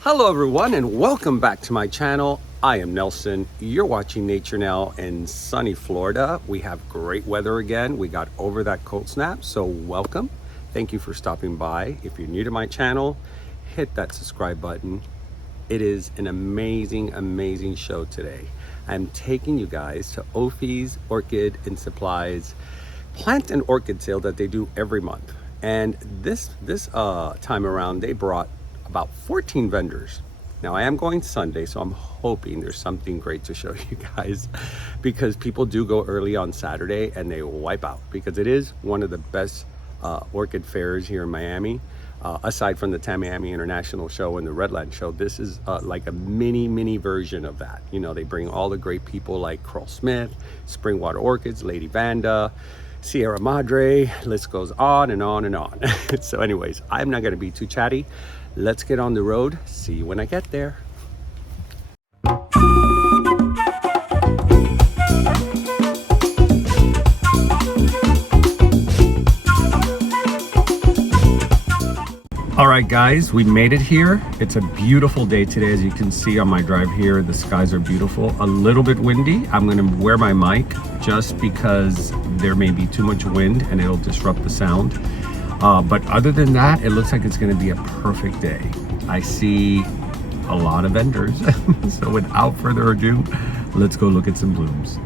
Hello everyone and welcome back to my channel. I am Nelson. You're watching Nature Now in sunny Florida. We have great weather again. We got over that cold snap, so welcome. Thank you for stopping by. If you're new to my channel, hit that subscribe button. It is an amazing show today. I'm taking you guys to OFE's Orchid and Supplies plant and orchid sale that they do every month. And this time around, they brought about 14 vendors. Now I am going Sunday, so I'm hoping there's something great to show you guys, because people do go early on Saturday and they wipe out, because it is one of the best orchid fairs here in Miami. Aside from the Tamiami International Show and the Redland Show, this is like a mini version of that. You know, they bring all the great people like Carl Smith, Springwater Orchids, Lady Vanda, Sierra Madre, list goes on and on and on. So anyways, I'm not going to be too chatty. Let's get on the road. See you when I get there. All right guys, we made it here. It's a beautiful day today. As you can see on my drive here, the skies are beautiful. A little bit windy. I'm gonna wear my mic just because there may be too much wind and it'll disrupt the sound. But other than that, it looks like it's gonna be a perfect day. I see a lot of vendors. So without further ado, let's go look at some blooms.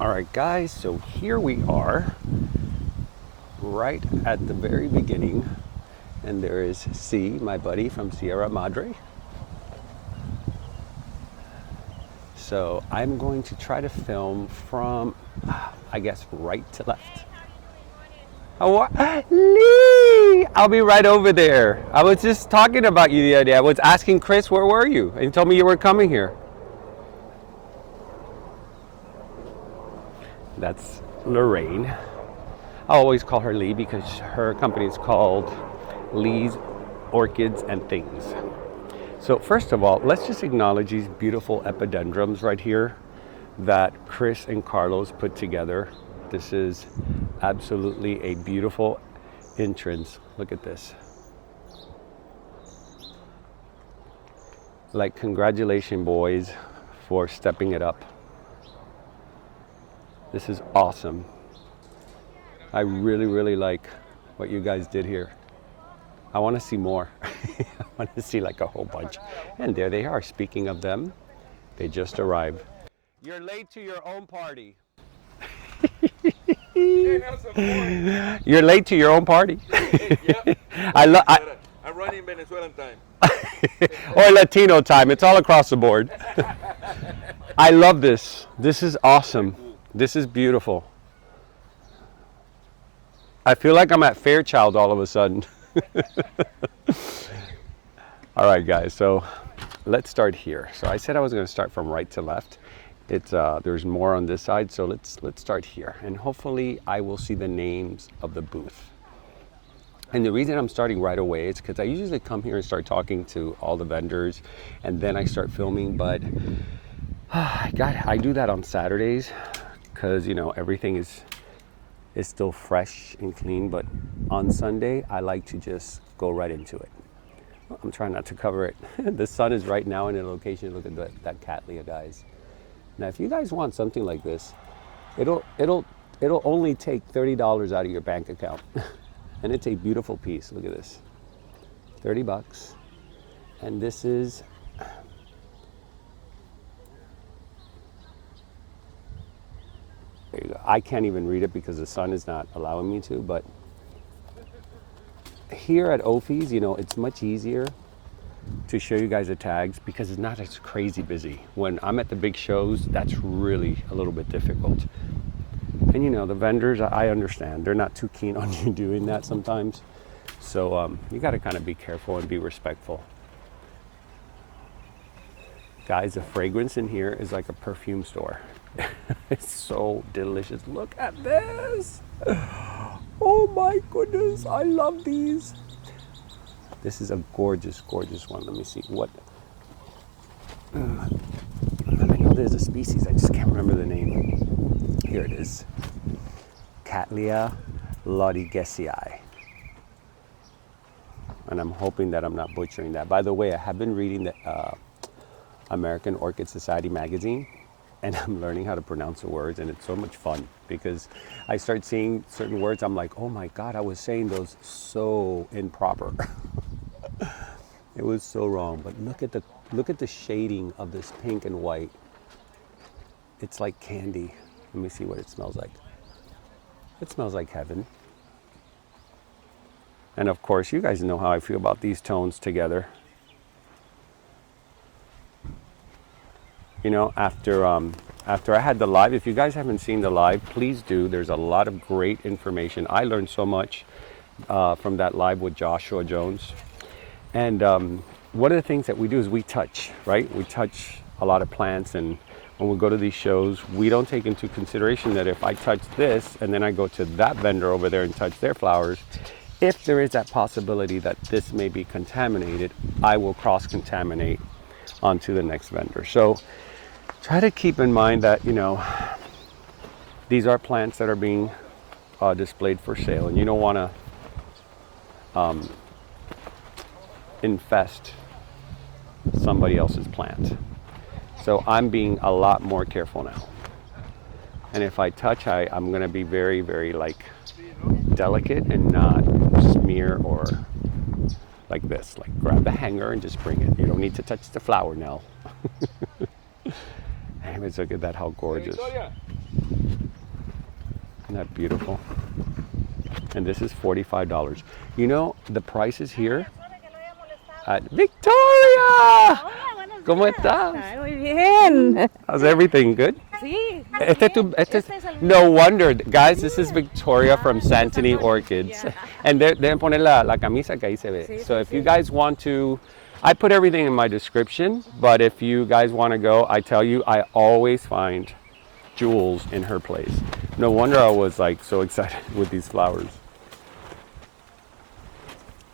All right guys, so here we are right at the very beginning. And there is C, my buddy from Sierra Madre. So I'm going to try to film from, I guess, right to left. Oh, Lee! I'll be right over there. I was just talking about you the other day. I was asking Chris, where were you? And he told me you were coming here. That's Lorraine. I always call her Lee because her company is called Lee's Orchids and Things. So first of all, let's just acknowledge these beautiful epidendrums right here that Chris and Carlos put together. This is absolutely a beautiful entrance. Look at this. Like, congratulations boys for stepping it up. This is awesome. I really like what you guys did here. I want to see more. I want to see like a whole bunch. And there they are. Speaking of them, they just arrived. You're late to your own party. You're late to your own party. Yep. I'm running Venezuelan time. Or Latino time. It's all across the board. I love this. This is awesome. This is beautiful. I feel like I'm at Fairchild all of a sudden. All right guys, so let's start here. So I said I was going to start from right to left. It's there's more on this side, so let's start here, and hopefully I will see the names of the booth. And the reason I'm starting right away is because I usually come here and start talking to all the vendors and then I start filming, but I do that on Saturdays because, you know, everything is still fresh and clean, but on Sunday I like to just go right into it. I'm trying not to cover it. The sun is right now in a location. Look at that cattleya, guys. Now if you guys want something like this, it'll only take $30 out of your bank account. And it's a beautiful piece. Look at this, 30 bucks. And this is, there you go. I can't even read it because the sun is not allowing me to, but here at OFE's, you know, it's much easier to show you guys the tags because it's not as crazy busy. When I'm at the big shows, that's really a little bit difficult. And you know, the vendors, I understand, they're not too keen on you doing that sometimes. So you got to kind of be careful and be respectful. Guys, the fragrance in here is like a perfume store. It's so delicious. Look at this. Oh my goodness, I love these. This is a gorgeous, gorgeous one. Let me see what. I know there's a species, I just can't remember the name. Here it is. Cattleya laudigesii. And I'm hoping that I'm not butchering that. By the way, I have been reading the American Orchid Society magazine, and I'm learning how to pronounce the words, and it's so much fun because I start seeing certain words. I'm like, oh my God, I was saying those so improper. It was so wrong. But look at the shading of this pink and white. It's like candy. Let me see what it smells like. It smells like heaven. And of course, you guys know how I feel about these tones together. You know, after I had the live, if you guys haven't seen the live, please do. There's a lot of great information. I learned so much from that live with Joshua Jones. And one of the things that we do is we touch, right? We touch a lot of plants, and when we go to these shows, we don't take into consideration that if I touch this and then I go to that vendor over there and touch their flowers, if there is that possibility that this may be contaminated, I will cross-contaminate onto the next vendor. So try to keep in mind that, you know, these are plants that are being displayed for sale, and you don't want to infest somebody else's plant. So I'm being a lot more careful now. And if I touch, I'm going to be very, very like delicate and not smear or like this. Like grab the hanger and just bring it. You don't need to touch the flower now. Anyways, look at that, how gorgeous. Isn't that beautiful? And this is $45. You know, the prices here at Victoria! ¿Cómo estás? Muy bien. How's everything? Good? Sí. No wonder. Guys, this is Victoria from Santini Orchids. And deben poner la camisa que ahí se ve. So if you guys want to, I put everything in my description, but if you guys want to go, I tell you, I always find jewels in her place. No wonder I was like so excited with these flowers.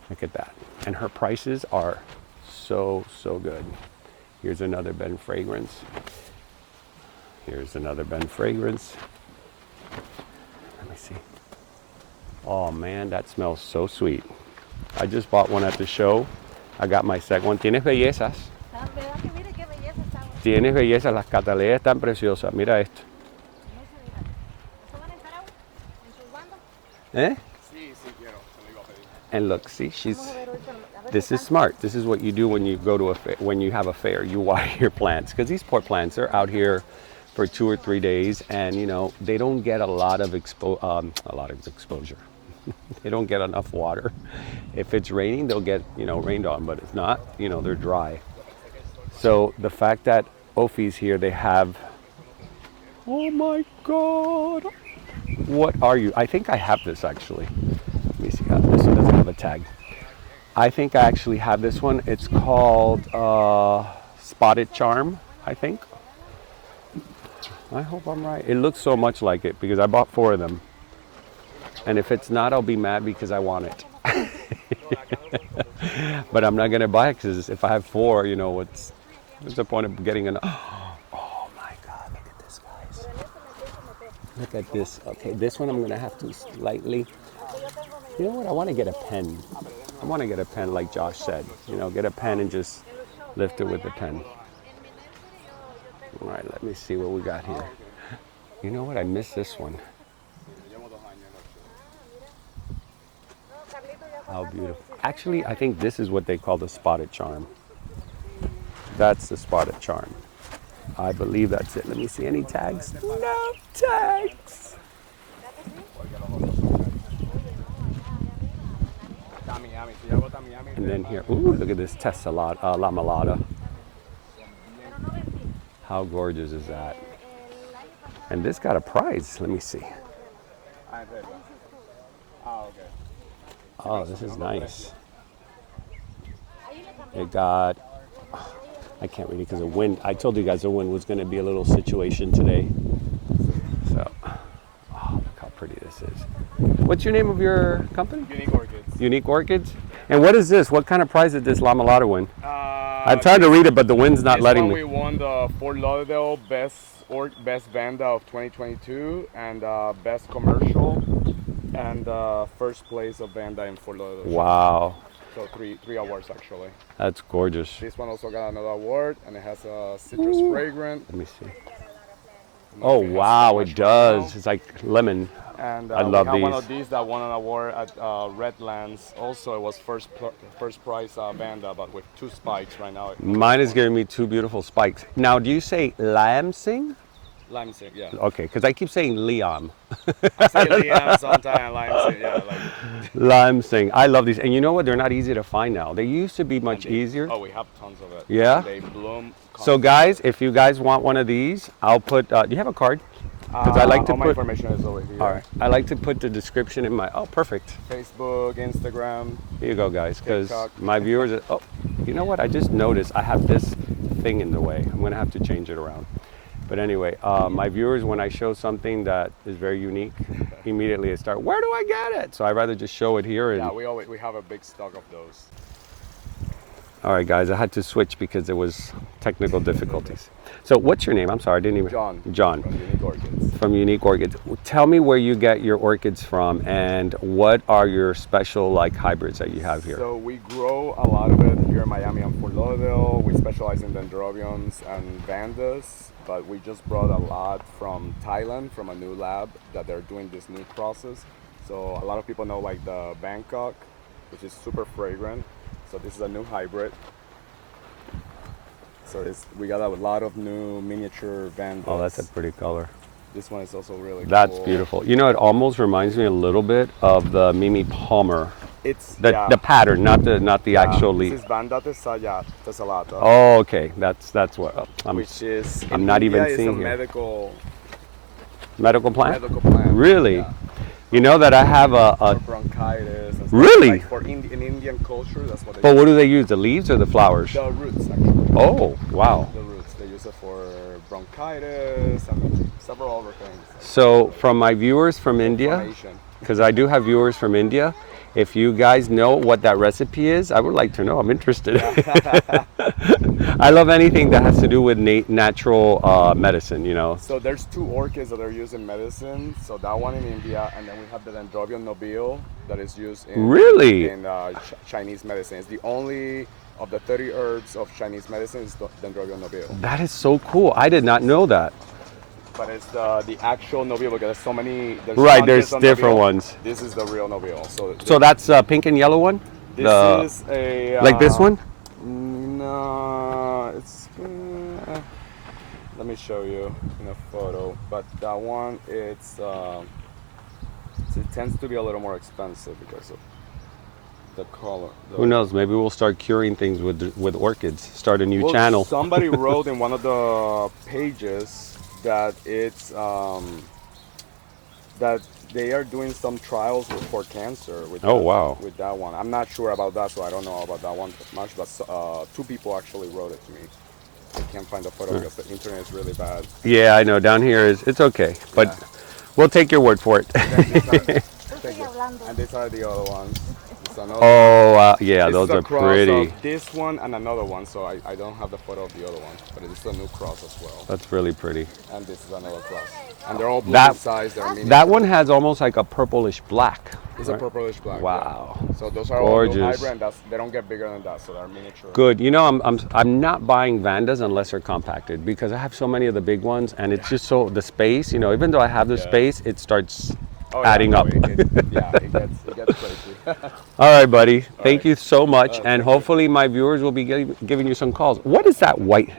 Look at that. And her prices are so, so good. Here's another Ben fragrance. Here's another Ben fragrance. Let me see. Oh man, that smells so sweet. I just bought one at the show. I got my second one. Tienes bellezas. Tienes bellezas. Las cataleas están preciosas. Mira esto. ¿Eh? And look, see, this is smart. This is what you do when you go to when you have a fair. You water your plants, because these poor plants are out here for 2 or 3 days, and you know they don't get a lot of exposure. They don't get enough water. If it's raining, they'll get rained on, but if not, they're dry. So the fact that OFE's here, they have. Oh my God! What are you? I think I have this actually. Let me see. This one doesn't have a tag. I think I actually have this one. It's called Spotted Charm, I think. I hope I'm right. It looks so much like it because I bought 4 of them. And if it's not, I'll be mad because I want it. But I'm not going to buy it because if I have 4, what's the point of getting an... Oh my God, look at this, guys. Look at this. Okay, this one I'm going to have to slightly... You know what? I want to get a pen. I want to get a pen like Josh said. Get a pen and just lift it with the pen. All right, let me see what we got here. You know what? I missed this one. How beautiful. Actually, I think this is what they call the Spotted Charm. That's the Spotted Charm. I believe that's it. Let me see any tags. No tags. And then here, ooh, look at this Tessellata, La Malata. How gorgeous is that? And this got a prize. Let me see. Oh, this is nice. It got I can't read it because of wind. I told you guys the wind was going to be a little situation today. So, oh, look how pretty this is. What's your name of your company? Unique Orchids. Unique Orchids. And what is this? What kind of prize did this La Malata win? I'm trying to read it, but the wind's not letting me. We won the Fort Lauderdale Best Vanda of 2022 and Best Commercial and first place of Vanda in Fort Lauderdale. Wow. So three awards actually. That's gorgeous. This one also got another award and it has a citrus fragrant. Let me see. Oh wow, it does. It's like lemon. And I love we have one these. of these that won an award at Redlands. Also, it was first prize Vanda, but with 2 spikes right now. Mine is giving me 2 beautiful spikes. Now, do you say Lamsing? Limesing, yeah. Okay, because I keep saying Liam. I say Liam sometimes, Limesing, yeah. Lamsing. I love these. And you know what? They're not easy to find now. They used to be much easier. Oh, we have tons of it. Yeah? And they bloom. So guys, if you guys want one of these, I'll put, do you have a card? Because I like to all my put, information is over here. all right. I like to put the description in my, oh, perfect. Facebook, Instagram. Here you go, guys, because TikTok. my viewers, oh, you know what? I just noticed I have this thing in the way. I'm going to have to change it around. But anyway, my viewers, when I show something that is very unique, immediately they start, where do I get it? So I'd rather just show it here. And, Yeah, we have a big stock of those. all right, guys, I had to switch because there was technical difficulties. So what's your name? I'm sorry, I didn't even. John. John. From Unique Orchids. From Unique Orchids. Tell me where you get your orchids from and what are your special like hybrids that you have here? So we grow a lot of it here in Miami and Fort Lauderdale. We specialize in dendrobiums and vandas, but we just brought a lot from Thailand, from a new lab that they're doing this new process. So a lot of people know like the Bangkok, which is super fragrant. So this is a new hybrid. So we got a lot of new miniature vandas. Oh, that's a pretty color. This one is also really That's cool. beautiful. You know, it almost reminds me a little bit of the Mimi Palmer. It's The pattern, not the actual leaf. This is Vanda tessellata. Oh, okay. That's what Which is I'm in not India even is seeing a here. medical plant. plant. Really? Yeah. You know that I have For a bronchitis. And stuff. Really? Like in Indian culture, that's what they but use. what do they use? The leaves or the flowers? The roots, actually. Oh, wow. The roots. They use it for bronchitis and several other things. So from my viewers from India, Inflammation. because I do have viewers from India, if you guys know what that recipe is, I would like to know. I'm interested. I love anything that has to do with natural medicine, you know. So there's 2 orchids that are used in medicine. So that one in India, and then we have the Dendrobium nobile that is used in Really? Chinese medicine. It's the only of the 30 herbs of Chinese medicine is Dendrobium nobile. That is so cool. I did not know that. But it's the actual nobile because there's so many. Right, hundreds there's of different nobile. ones. This is the real nobile. So that's pink and yellow one? this is a like this one? No, it's. Let me show you in a photo. But that one, it tends to be a little more expensive because of the color. Who knows? Maybe we'll start curing things with orchids. Start a new channel. Somebody wrote in one of the pages that it's that they are doing some trials for cancer with Oh, that, wow. with that one. I'm not sure about that, so I don't know about that one much. But 2 people actually wrote it to me. I can't find the photo because the internet is really bad. Yeah, I know. Down here it's okay, but Yeah. we'll take your word for it. Thank you. And these are the other ones. It's another Oh, yeah, This those is a are cross pretty. of this one and another one, so I don't have the photo of the other one, but it's a new cross as well. That's really pretty. And this is another cross. And they're all blue That- in size. They're miniature. That one has almost like a purplish black. It's right? a purplish black. Wow. Yeah. So those are all new Gorgeous. hybrid, and they don't get bigger than that, so they're miniature. Good. You know, I'm not buying Vandas unless they're compacted because I have so many of the big ones, and it's just so the space. You know, even though I have the space, it starts Oh, adding up. It gets crazy. All right, buddy. Thank right. you so much, and thank you. hopefully my viewers will be giving you some calls. What is that white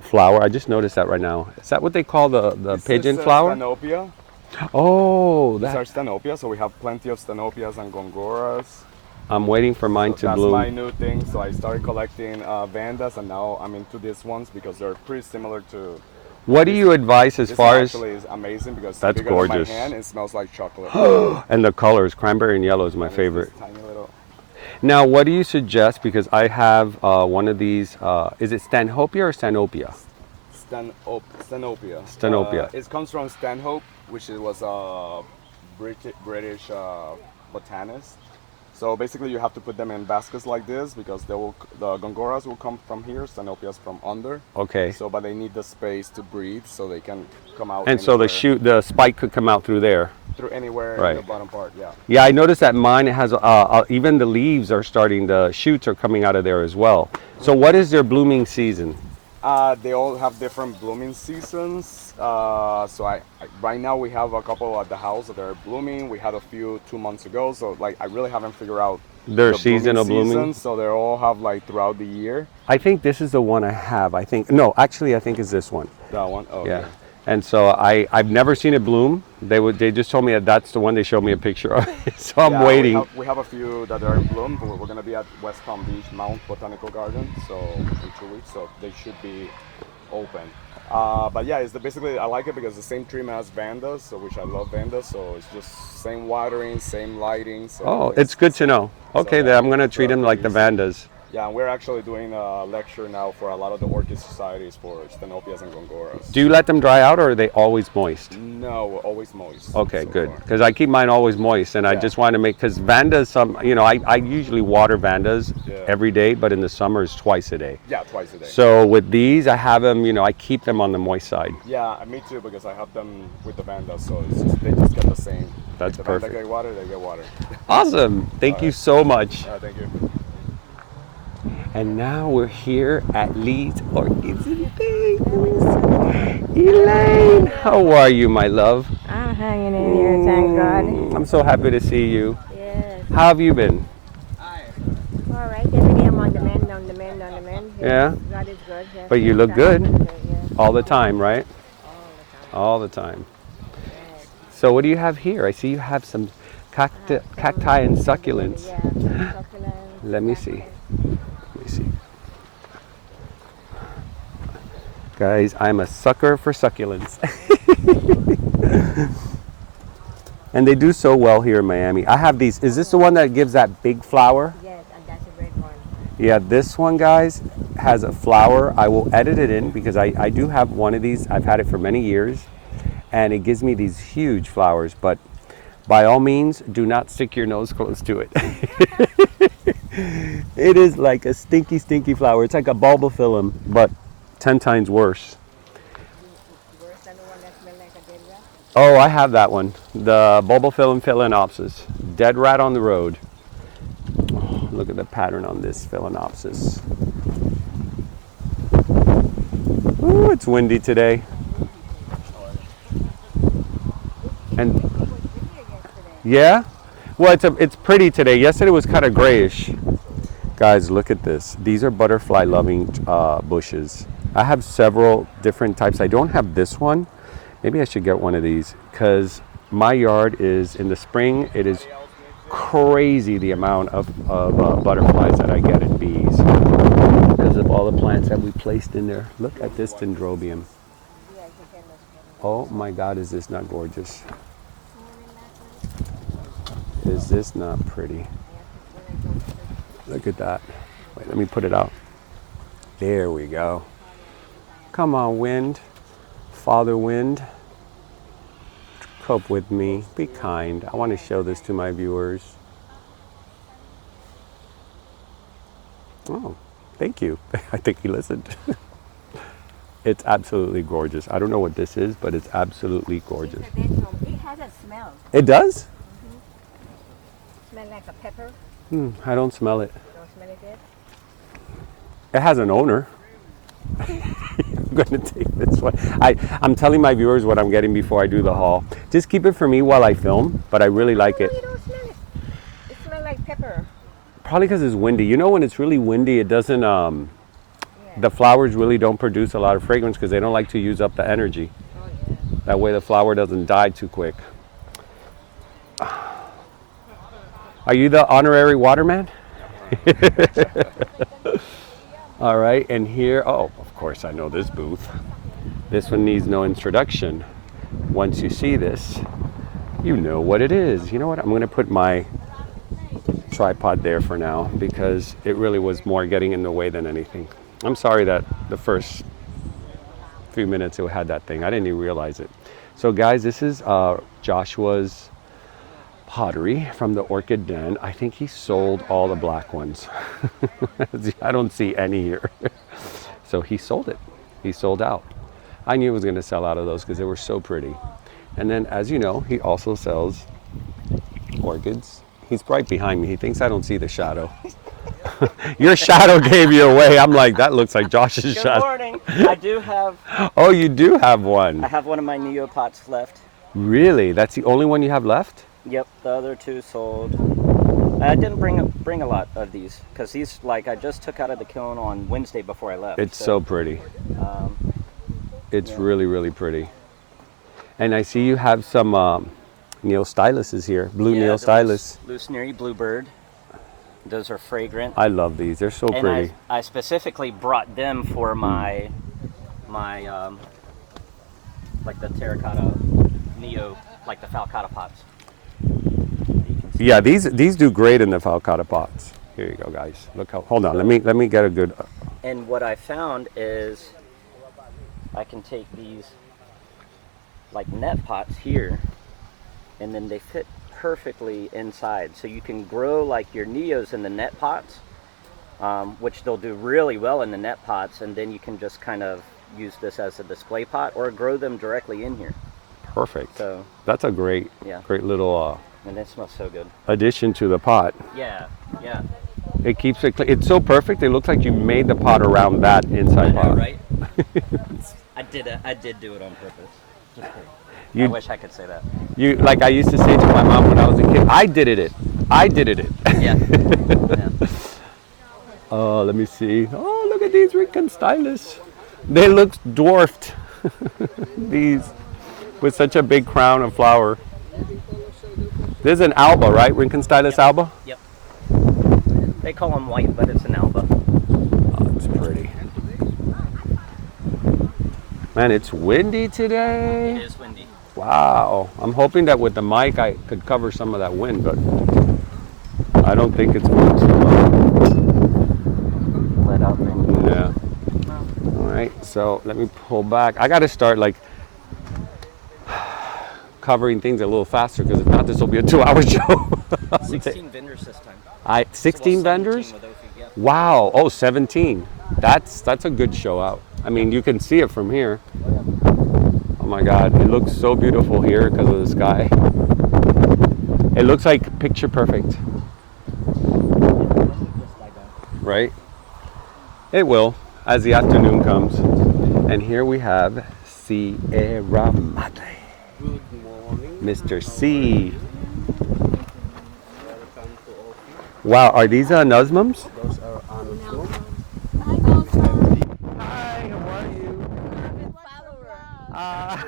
flower? I just noticed that right now. Is that what they call the This pigeon is, flower? Stanopia. Oh, These are that. Stanopia, so we have plenty of Stanopias and Gongoras. I'm waiting for mine to That's bloom. my new thing. So I started collecting Vandas, and now I'm into these ones because they're pretty similar to. What do you advise as This far one as actually is amazing because it's That's bigger than gorgeous. my hand and it smells like chocolate. and the colors? Cranberry and yellow is my And it's favorite. this tiny little. Now, what do you suggest? Because I have one of these. Is it Stanhopea or Stanopia? Stanopia. Stanopia. It comes from Stanhope, which was a British botanist. So basically, you have to put them in baskets like this because the gongoras will come from here, Stanopias from under. Okay. So, but they need the space to breathe, so they can come out. And so the spike could come out through there. through anywhere Right. in the bottom part. Yeah. Yeah, I noticed that mine has even the leaves are starting. The shoots are coming out of there as well. So, what is their blooming season? They all have different blooming seasons. Right now we have a couple at the house that are blooming. We had a few 2 months ago. So like I really haven't figured out Their the seasonal blooming. season, so they all have like throughout the year. I think this is the one I have. I think no, actually, I think it's this one. That one. Oh, Yeah. okay. And so I've never seen it bloom. They just told me that that's the one they showed me a picture of. So I'm Yeah, waiting. We have a few that are in bloom. But we're gonna be at West Palm Beach Mount Botanical Garden, so in 2 weeks, so they should be open. But yeah, basically I like it because the same tree as Vandas, so which I love Vandas, so it's just same watering, same lighting. So Oh, it's good to know. Okay, then I'm gonna treat them like the Vandas. Yeah, and we're actually doing a lecture now for a lot of the orchid societies for Stanopias and Gongoras. Do you let them dry out, or are they always moist? No, we're always moist. Okay, so good. far. Because I keep mine always moist, and I Yeah. just want to make, because Vandas, I usually water Vandas Yeah. every day, but in the summer it's twice a day. Yeah, twice a day. So with these, I have them, I keep them on the moist side. Yeah, me too, because I have them with the Vandas, so they just get the same. That's if the perfect. Vanda get water, they get water. Awesome. Thank you so much. Thank you. And now we're here at Lee's Orchids and Things. Elaine, how are you, my love? I'm hanging in here, thank God. I'm so happy to see you. Yes. How have you been? All right, every day I'm on the mend, on the mend, on the mend. Yeah? God is good. Yes. But you look God good. is yes. All the time, right? All All the time. the time. Yes. So what do you have here? I see you have some cacti and succulents. Yeah, succulents. Let me see. Let me see. Guys, I'm a sucker for succulents. And they do so well here in Miami. I have these. Is this the one that gives that big flower? Yes, and that's a great one. Yeah, this one, guys, has a flower. I will edit it in because I do have one of these. I've had it for many years. And it gives me these huge flowers. But by all means, do not stick your nose close to it. It is like a stinky, stinky flower. It's like a bulbophyllum, but 10 times worse. Worse than the one that smells like a dead rat? Oh, I have that one. The bulbophyllum phalaenopsis. Dead rat on the road. Oh, look at the pattern on this phalaenopsis. Ooh, it's windy today. And yeah? Well, it's pretty today. Yesterday was kind of grayish. Guys, look at this. These are butterfly loving bushes. I have several different types. I don't have this one. Maybe I should get one of these because my yard is, in the spring, it is crazy the amount of butterflies that I get and bees because of all the plants that we placed in there. Look at this dendrobium. Oh my God, is this not gorgeous? Is this not pretty? Look at that. Wait, let me put it out. There we go. Come on, wind. Father Wind. Cope with me. Be kind. I want to show this to my viewers. Oh, thank you. I think he listened. It's absolutely gorgeous. I don't know what this is, but it's absolutely gorgeous. It has a smell. It does? Smell like a pepper. I don't smell it. Don't smell it yet? It has an owner. I'm going to take this one. I'm telling my viewers what I'm getting before I do the haul. Just keep it for me while I film, but I really like No, it. you don't smell it. It smells like pepper. Probably because it's windy. You know when it's really windy, it doesn't, the flowers really don't produce a lot of fragrance because they don't like to use up the energy. Oh, yeah. That way the flower doesn't die too quick. Are you the honorary waterman? All right, and here, oh, of course I know this booth. This one needs no introduction. Once you see this, you know what it is. You know what? I'm going to put my tripod there for now because it really was more getting in the way than anything. I'm sorry that the first few minutes it had that thing. I didn't even realize it. So guys, this is Joshua's pottery from the Orchid Den. I think he sold all the black ones. I don't see any here. So he sold it. He sold out. I knew he was going to sell out of those because they were so pretty. And then, as you know, he also sells orchids. He's right behind me. He thinks I don't see the shadow. Your shadow gave you away. I'm like, that looks like Josh's Good shadow. morning. I do have. Oh, you do have one. I have one of my neopots left. Really? That's the only one you have left? Yep, the other two sold. I didn't bring a lot of these because these, like, I just took out of the kiln on Wednesday before I left. It's so pretty. It's really, really pretty. And I see you have some Neil styluses here, blue Neil stylus. Lucernary Bluebird. Those are fragrant. I love these. They're so And pretty. I specifically brought them for my like the terracotta neo, like the falcata pots. Yeah, these do great in the falcata pots. Here you go, guys. Look how. Hold on. Let me get a good. And what I found is I can take these like net pots here, and then they fit perfectly inside. So you can grow like your neos in the net pots, which they'll do really well in the net pots, and then you can just kind of use this as a display pot or grow them directly in here. Perfect. So that's a great little and it smells so good. addition to the pot. Yeah, yeah. It keeps it clean. It's so perfect. It looks like you made the pot around that inside I know, pot. right? I did do it on purpose. Just kidding. I wish I could say that. You like I used to say to my mom when I was a kid, I did it. Yeah. Yeah. Oh, let me see. Oh, look at these Rincon stylus. They look dwarfed. These with such a big crown and flower. This is an alba, right? Rincon stylus alba? Yep. They call them white, but it's an alba. Oh, it's pretty. Man, it's windy today. It is windy. Wow. I'm hoping that with the mic I could cover some of that wind, but I don't think it's going to. Let out there. Yeah. All right, so let me pull back. I got to start like covering things a little faster because if not, this will be a 2-hour show. 16 vendors this time. 16 vendors? With OFE, yeah. Wow. Oh, 17. That's a good show out. I mean, you can see it from here. Oh my God, it looks so beautiful here because of the sky. It looks like picture perfect. Right? It will as the afternoon comes. And here we have Sierra Madre. Good morning. Mr. C. Welcome to OFE. Wow, are these nusmums? Those are annual. Hi, how are you? I'm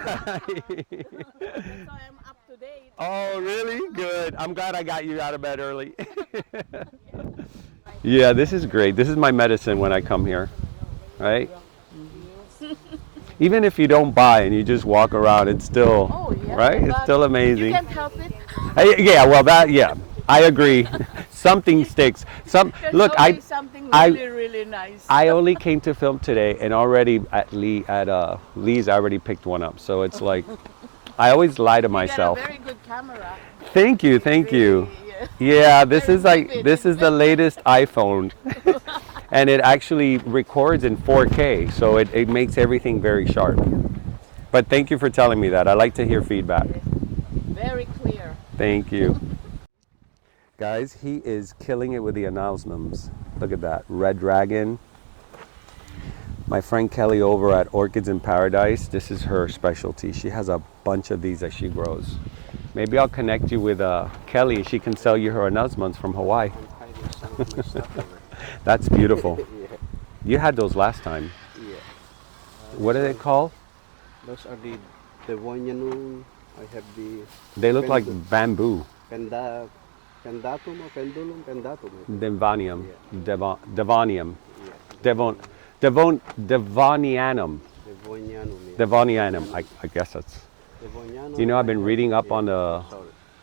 up to date. Oh, really? Good. I'm glad I got you out of bed early. Yeah, this is great. This is my medicine when I come here, right? Even if you don't buy and you just walk around, it's still, right? It's still amazing. You can't help it. Yeah, well, I agree. Something sticks. There's Look, always something really nice. I only came to film today, and already at Lee's, I already picked one up. So it's like, I always lie to myself. You got a very good camera. Thank you. Yeah, this is the latest iPhone, and it actually records in 4K, so it makes everything very sharp. But thank you for telling me that. I like to hear feedback. Very clear. Thank you. Guys, he is killing it with the announcements. Look at that, Red Dragon. My friend Kelly over at Orchids in Paradise, this is her specialty. She has a bunch of these that she grows. Maybe I'll connect you with Kelly and she can sell you her announcements from Hawaii. That's beautiful. Yeah. You had those last time. Yeah. What are they called? Those are the Devonianum. I have the They look like bamboo. pendatum or pendulum pendatum. Devonium. Yeah. Devonium. Yeah. Devonianum. Devonianum. Yeah. Devonianum. I guess that's. Devonianum. Do you know I've been reading up on the. Sorry,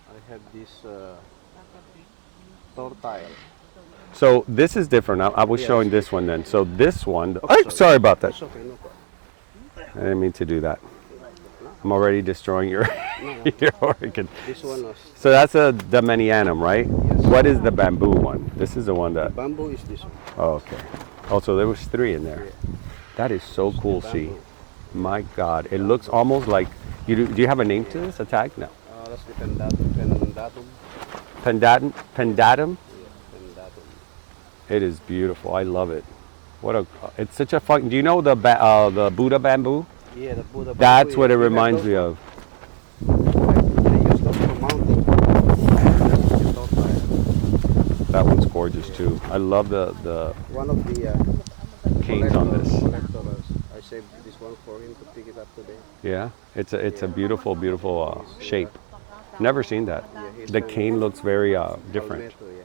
I have this tortile. So this is different. I was Yes. showing this one then. So this one, oh, sorry about that. It's okay, no problem. I didn't mean to do that. I'm already destroying your, your orchid. This one was, So that's a Dominianum, right? Yes. What is the bamboo one? This is the one that, bamboo is this one. oh, okay. Oh, so there was 3 in there. That is so cool, see. Bamboo. My God, it looks almost like, do you have a name to this, a tag? No. That's the pendatum. Pendatum? Pendatum? Pendatum. It is beautiful. I love it. What a, it's such a fun, do you know the Buddha bamboo? Yeah, the Buddha bamboo. That's what it You have reminds those me ones? of. They use those for mounting. That's the tortile. That one's gorgeous too. I love the One of the canes on this. collectors, I saved this one for him to pick it up today. Yeah, it's a beautiful, beautiful shape. Never seen that. he's The very- cane looks very different. Palmetto, yeah.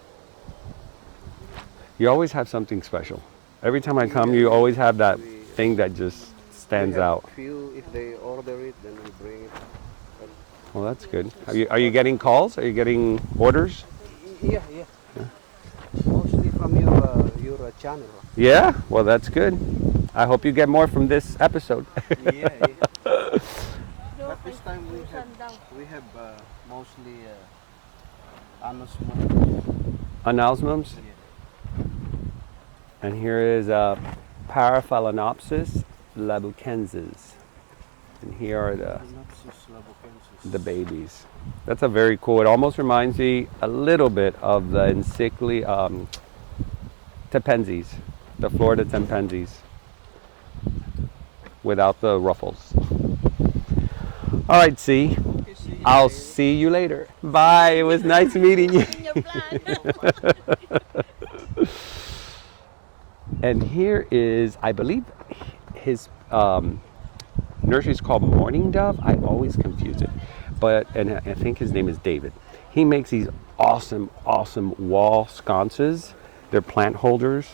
You always have something special. Every time I come, you always have that thing that just stands We have out. Few, if they order it, then we bring it. But Well, that's good. Are you getting calls? Are you getting orders? yeah. Mostly from your channel. Yeah. Well, that's good. I hope you get more from this episode. Yeah. But this time we have mostly anosmos. Announcements. And here is Paraphalaenopsis labucensis. And here are the babies. That's a very cool, it almost reminds me a little bit of the encycli Tepenses, the Florida Tepenses, without the ruffles. All right, C. I'll see you later. Bye. It was nice meeting you. And here is, I believe, his nursery is called Morning Dove. I always confuse it. And I think his name is David. He makes these awesome, awesome wall sconces. They're plant holders,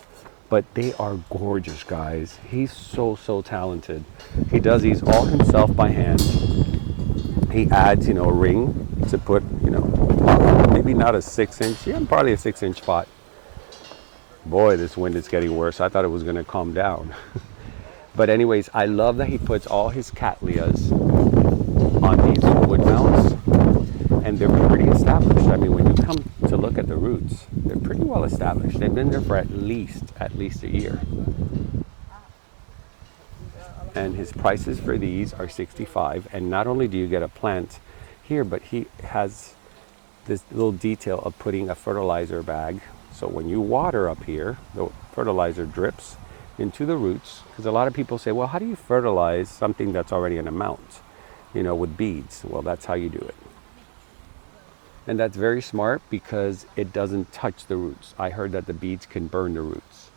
but they are gorgeous, guys. He's so, so talented. He does these all himself by hand. He adds, a ring to put, maybe not a 6-inch, probably a 6-inch pot. Boy, this wind is getting worse. I thought it was going to calm down. But anyways, I love that he puts all his cattleyas on these wood mounts, and they're pretty established. I mean, when you come to look at the roots, they're pretty well established. They've been there for at least a year. And his prices for these are $65. And not only do you get a plant here, but he has this little detail of putting a fertilizer bag. So when you water up here, the fertilizer drips into the roots. Because a lot of people say, well, how do you fertilize something that's already in a mount, with beads? Well, that's how you do it. And that's very smart because it doesn't touch the roots. I heard that the beads can burn the roots.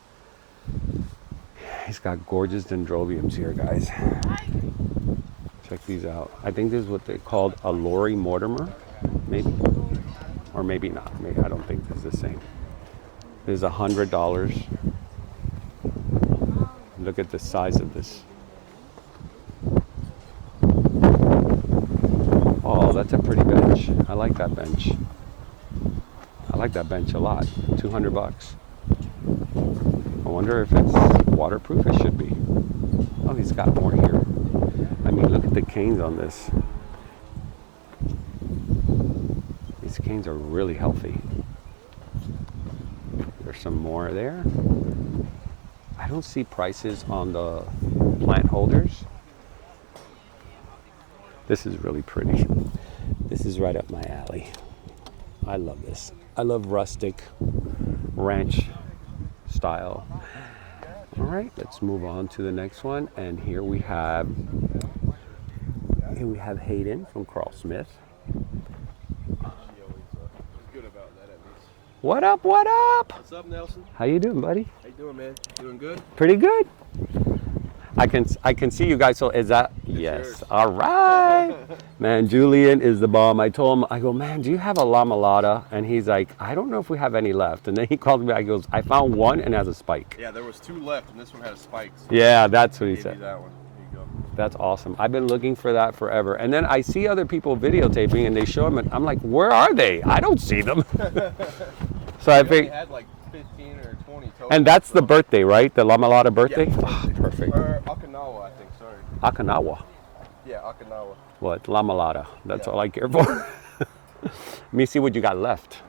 He's got gorgeous dendrobiums here, guys. Check these out. I think this is what they called a Lori Mortimer, maybe. Or maybe not. Maybe I don't think this is the same. This is $100. Look at the size of this. Oh, that's a pretty bench. I like that bench. I like that bench a lot. $200. I wonder if it's waterproof. It should be. Oh, he's got more here. I mean, look at the canes on this. These canes are really healthy. There's some more there. I don't see prices on the plant holders. This is really pretty. This is right up my alley. I love this. I love rustic ranch style. All right, let's move on to the next one. And here we have Hayden from Carl Smith. What up? What up? What's up, Nelson? How you doing, buddy? How you doing, man? Doing good? Pretty good. I can see you guys. So is that yes? yours. All right, man. Julian is the bomb. I told him, I go, man, do you have a lamellata? And he's like, I don't know if we have any left. And then he called me back. He goes, I found one and it has a spike. Yeah, there was 2 left, and this one had a spike. So Yeah, that's what I he gave said. you that one. There you go. That's awesome. I've been looking for that forever. And then I see other people videotaping and they show them, and I'm like, where are they? I don't see them. So I We only think, had like 15 or 20 total. and that's the so- birthday, right? The Lamalata birthday? Yeah. Ah, perfect. Or Okinawa, I think. Sorry. Akanawa. Yeah, Okinawa. What? Lamalata. That's Yeah. all I care for. Let me see what you got left.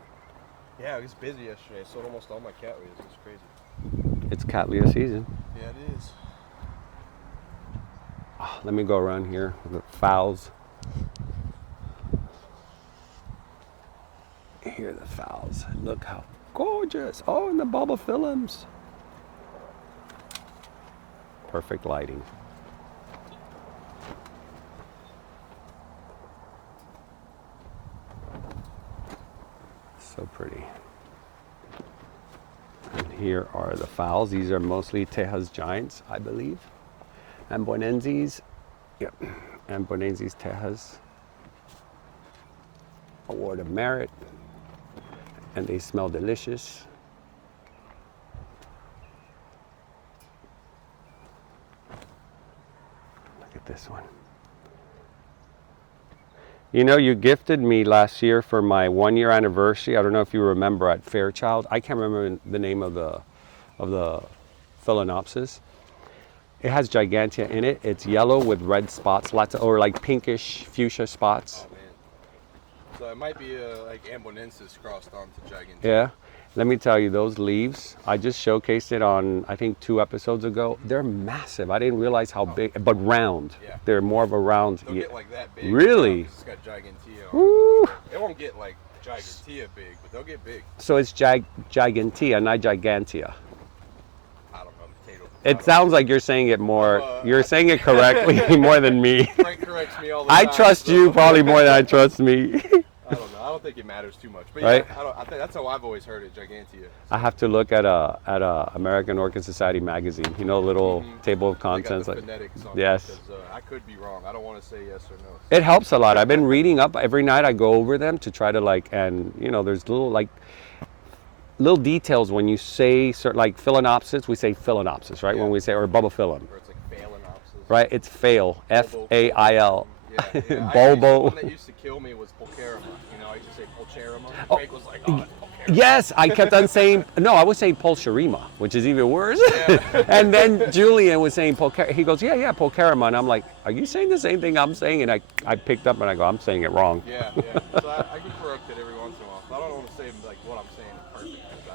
Yeah, it was busy yesterday. I sold almost all my cattleyas. It was crazy. It's Cattleya season. Yeah, it is. Ah, let me go around here. The fowls. Here are the fowls. Look how gorgeous. Oh, and the bulbophyllums. Perfect lighting. So pretty. And here are the fowls. These are mostly Tejas giants, I believe. And Bonenses. Yep. And Bonenses Tejas. Award of Merit. And they smell delicious. Look at this one. You know, you gifted me last year for my 1-year anniversary. I don't know if you remember at Fairchild. I can't remember the name of the Phalaenopsis. It has gigantea in it. It's yellow with red spots, lots of, or like pinkish fuchsia spots. Oh man. So it might be like Ambonensis crossed onto Gigantea. Yeah. Let me tell you, those leaves, I just showcased it on, I think, 2 episodes ago. They're massive. I didn't realize how big, but round. Yeah. They're more of a round. They'll get like that big. Really? It's got Gigantea on Woo! it. It won't get like Gigantea big, but they'll get big. So it's gigantea, not gigantea. I don't know, potato. It sounds like you're saying it more, you're saying it correctly more than me. Frank corrects me all the I time. trust so- you probably more than I trust me. I don't know. I don't think it matters too much. But Right? yeah, I think that's how I've always heard it, Gigantea. I have to look at a American Orchid Society magazine, you know, little table of They got contents. the Like, phonetics on yes. it because I could be wrong. I don't want to say yes or no. it helps a lot. I've been reading up every night. I go over them to try to like, and you know, there's little details when you say certain, like Phalaenopsis, we say Phalaenopsis, right? Yeah. When we say, or Bulbophyllum, Or it's like Phalaenopsis. right? It's fail, F-A-I-L. Yeah, yeah. Bulbo. The one that used to kill me was Pulcherima. You know, I used to say Pulcherima. Oh. Frank was like, oh, it's Pulcherima. Yes, I kept on saying, no, I would say Pulcherima, which is even worse. Yeah. And then Julian was saying Pulcherima. He goes, yeah, Pulcherima. And I'm like, are you saying the same thing I'm saying? And I picked up and I go, I'm saying it wrong. Yeah, yeah. So I get corrected every once in a while. So I don't want to say like what I'm saying is perfect because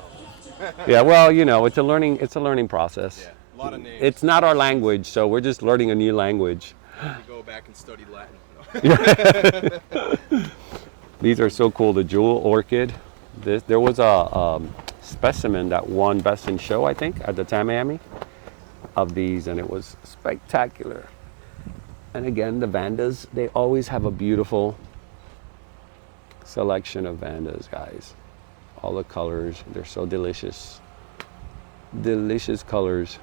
I don't know. Yeah, well, you know, it's a learning process. Yeah, a lot of names. It's not our language, so we're just learning a new language. You go back and study Latin. These are so cool. The jewel orchid. There was a specimen that won Best in Show, I think, at the Tamiami of these, and it was spectacular. And again, the Vandas, they always have a beautiful selection of Vandas, guys. All the colors, they're so delicious. Delicious colors.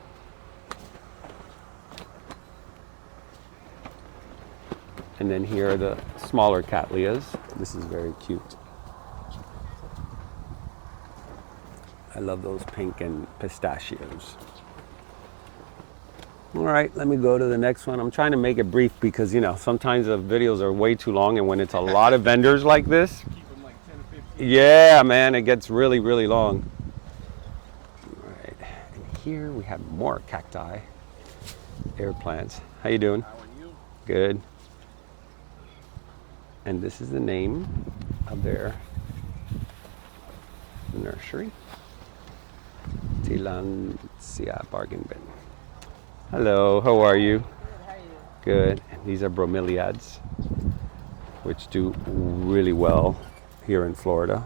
And then here are the smaller Cattleyas. This is very cute. I love those pink and pistachios. All right, let me go to the next one. I'm trying to make it brief because, you know, sometimes the videos are way too long, and when it's a lot of vendors like this, Keep them like 10 or 15. yeah, man, it gets really, really long. All right, and here we have more cacti, air plants. How you doing? How are you? Good. And this is the name of their nursery. Tillandsia Bargain Bin. Hello, how are you? Good. And these are bromeliads, which do really well here in Florida.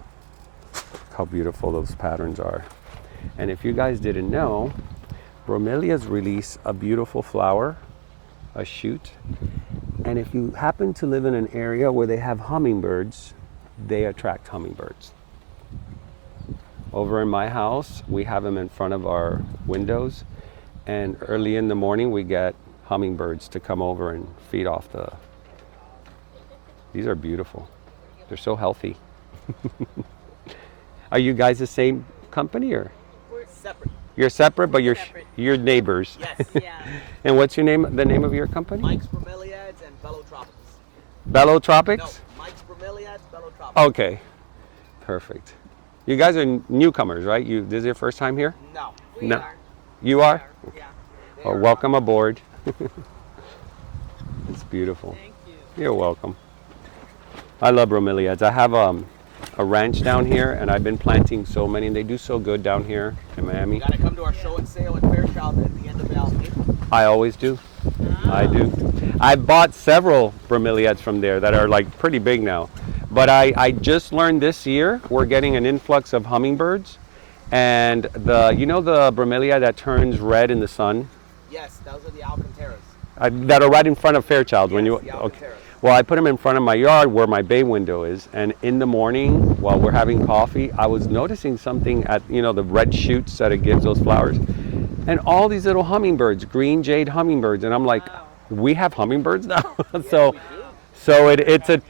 How beautiful those patterns are. And if you guys didn't know, bromeliads release a beautiful flower, a shoot. And if you happen to live in an area where they have hummingbirds, they attract hummingbirds. Over in my house, we have them in front of our windows, and early in the morning we get hummingbirds to come over and feed off the... These are beautiful. They're so healthy. Are you guys the same company, or? We're separate. You're separate, but Separate. you're neighbors. Yes. Yeah. And what's your name, the name of your company? Mike's Bromeliads and Bellotropics. Bellotropics? No, Mike's Bromeliads, Bellotropics. Okay, perfect. You guys are newcomers, right? This is your first time here? No. No. You are? Yeah. Oh, welcome aboard. It's beautiful. Thank you. You're welcome. I love bromeliads. I have a ranch down here, and I've been planting so many, and they do so good down here in Miami. You gotta come to our show and sale at Fairchild at the end of April. I always do. I do. I bought several bromeliads from there that are like pretty big now. But I just learned this year we're getting an influx of hummingbirds, and you know the bromelia that turns red in the sun? Yes, those are the Alcantaras. That are right in front of Fairchild when Yes, you the okay. Alcantaras. Well, I put them in front of my yard where my bay window is, and in the morning while we're having coffee, I was noticing something at the red shoots that it gives those flowers, and all these little hummingbirds, green jade hummingbirds, and I'm like, we have hummingbirds now. So it's a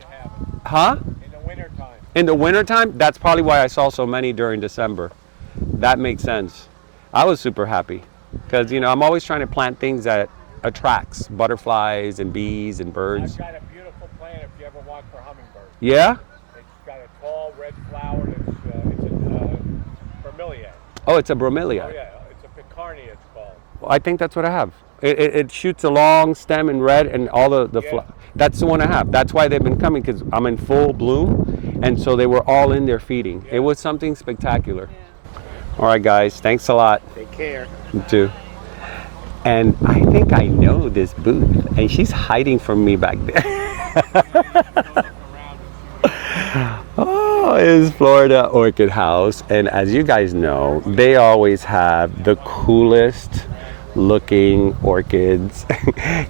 huh? In the wintertime. In the wintertime, that's probably why I saw so many during December. That makes sense. I was super happy because I'm always trying to plant things that attracts butterflies and bees and birds. I've got a beautiful plant if you ever want for hummingbirds. Yeah? It's got a tall red flower. It's a bromeliad. Oh, it's a bromelia. Oh yeah, it's a picarnia. It's called. I think that's what I have. It shoots a long stem in red and all the Yeah. That's the one I have. That's why they've been coming, because I'm in full bloom, and so they were all in there feeding. Yeah. It was something spectacular. All right, guys, thanks a lot. Take care. You too. And I think I know this booth, and she's hiding from me back there. Oh, it's Florida Orchid House, and as you guys know, they always have the coolest looking orchids.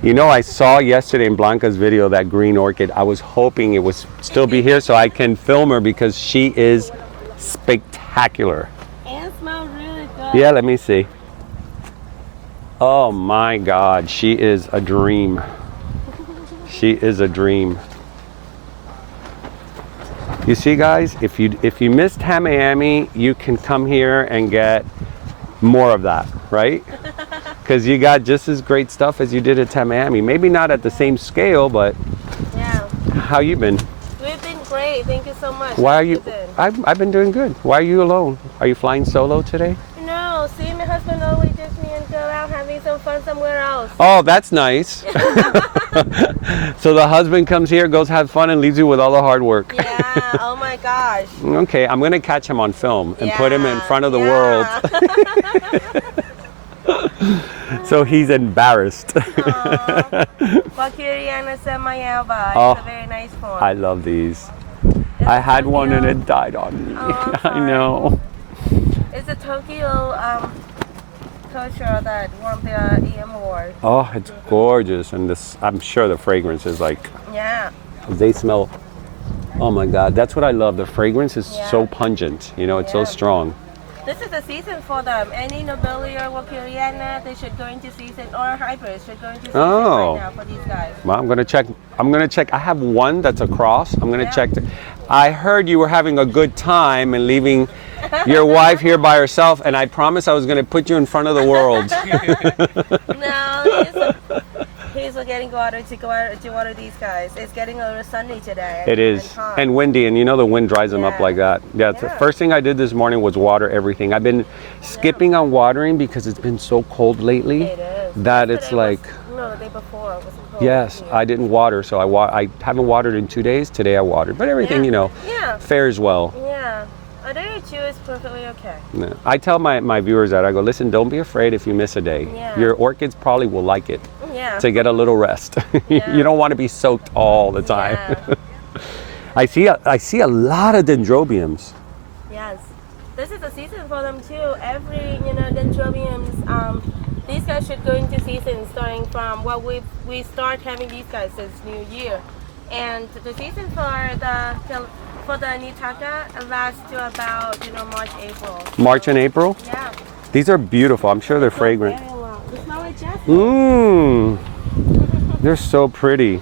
I saw yesterday in Blanca's video that green orchid. I was hoping it would still be here so I can film her because she is spectacular. And smells really good. Yeah, let me see. Oh my God, she is a dream. She is a dream. You see, guys, if you missed Miami, you can come here and get more of that, right? Because you got just as great stuff as you did at Miami. Maybe not at the same scale, but Yeah. how you been? We've been great. Thank you so much. Why are How you? been? I've been doing good. Why are you alone? Are you flying solo today? No, see, my husband always takes me and go out having some fun somewhere else. Oh, that's nice. So the husband comes here, goes have fun, and leaves you with all the hard work. Yeah, oh my gosh. Okay, I'm gonna catch him on film and put him in Yeah, front of the yeah. world. So he's embarrassed. Valkyriana Semayawa. Oh, It's a very nice form. I love these. It's I a had one and Tokyo- it died on me. Oh, I'm I sorry. know. It's a Tokyo culture that won the EM award. Oh, it's gorgeous, and I'm sure the fragrance is like, Yeah. they smell. Oh my God, that's what I love. The fragrance is so Yeah. pungent. It's so Yeah. strong. This is the season for them. Any Nobelia or Valkyriana, they should go into season, or hybrids should go into season Oh. right now for these guys. Well, I'm gonna check. I have one that's a cross. I'm gonna Yeah. check. I heard you were having a good time and leaving your wife here by herself, and I promised I was gonna put you in front of the world. No, he's getting water to go out to water these guys. It's getting a little sunny today. It is, hot. and windy, and the wind dries them up Yeah. like that. Yeah, it's the Yeah. first thing I did this morning was water everything. I've been skipping on watering because it's been so cold lately It is. that Yesterday it's like, no, the day before it was cold. yes, Yeah. I didn't water, so I haven't watered in 2 days. Today I watered, but everything, Yeah. fares well. Yeah. A day or two is perfectly okay. Yeah. I tell my viewers that, I go, listen, don't be afraid if you miss a day. Yeah. Your orchids probably will like it Yeah. to get a little rest. Yeah. You don't want to be soaked all the time. Yeah. I see a lot of dendrobiums. Yes. This is the season for them too. Every dendrobiums, these guys should go into season starting from we start having these guys since New Year. And the season for the Nitaka lasts to about March, April. March and April. Yeah. These are beautiful. I'm sure they're fragrant. Very well. They smell like jasmine. Mmm. They're so pretty.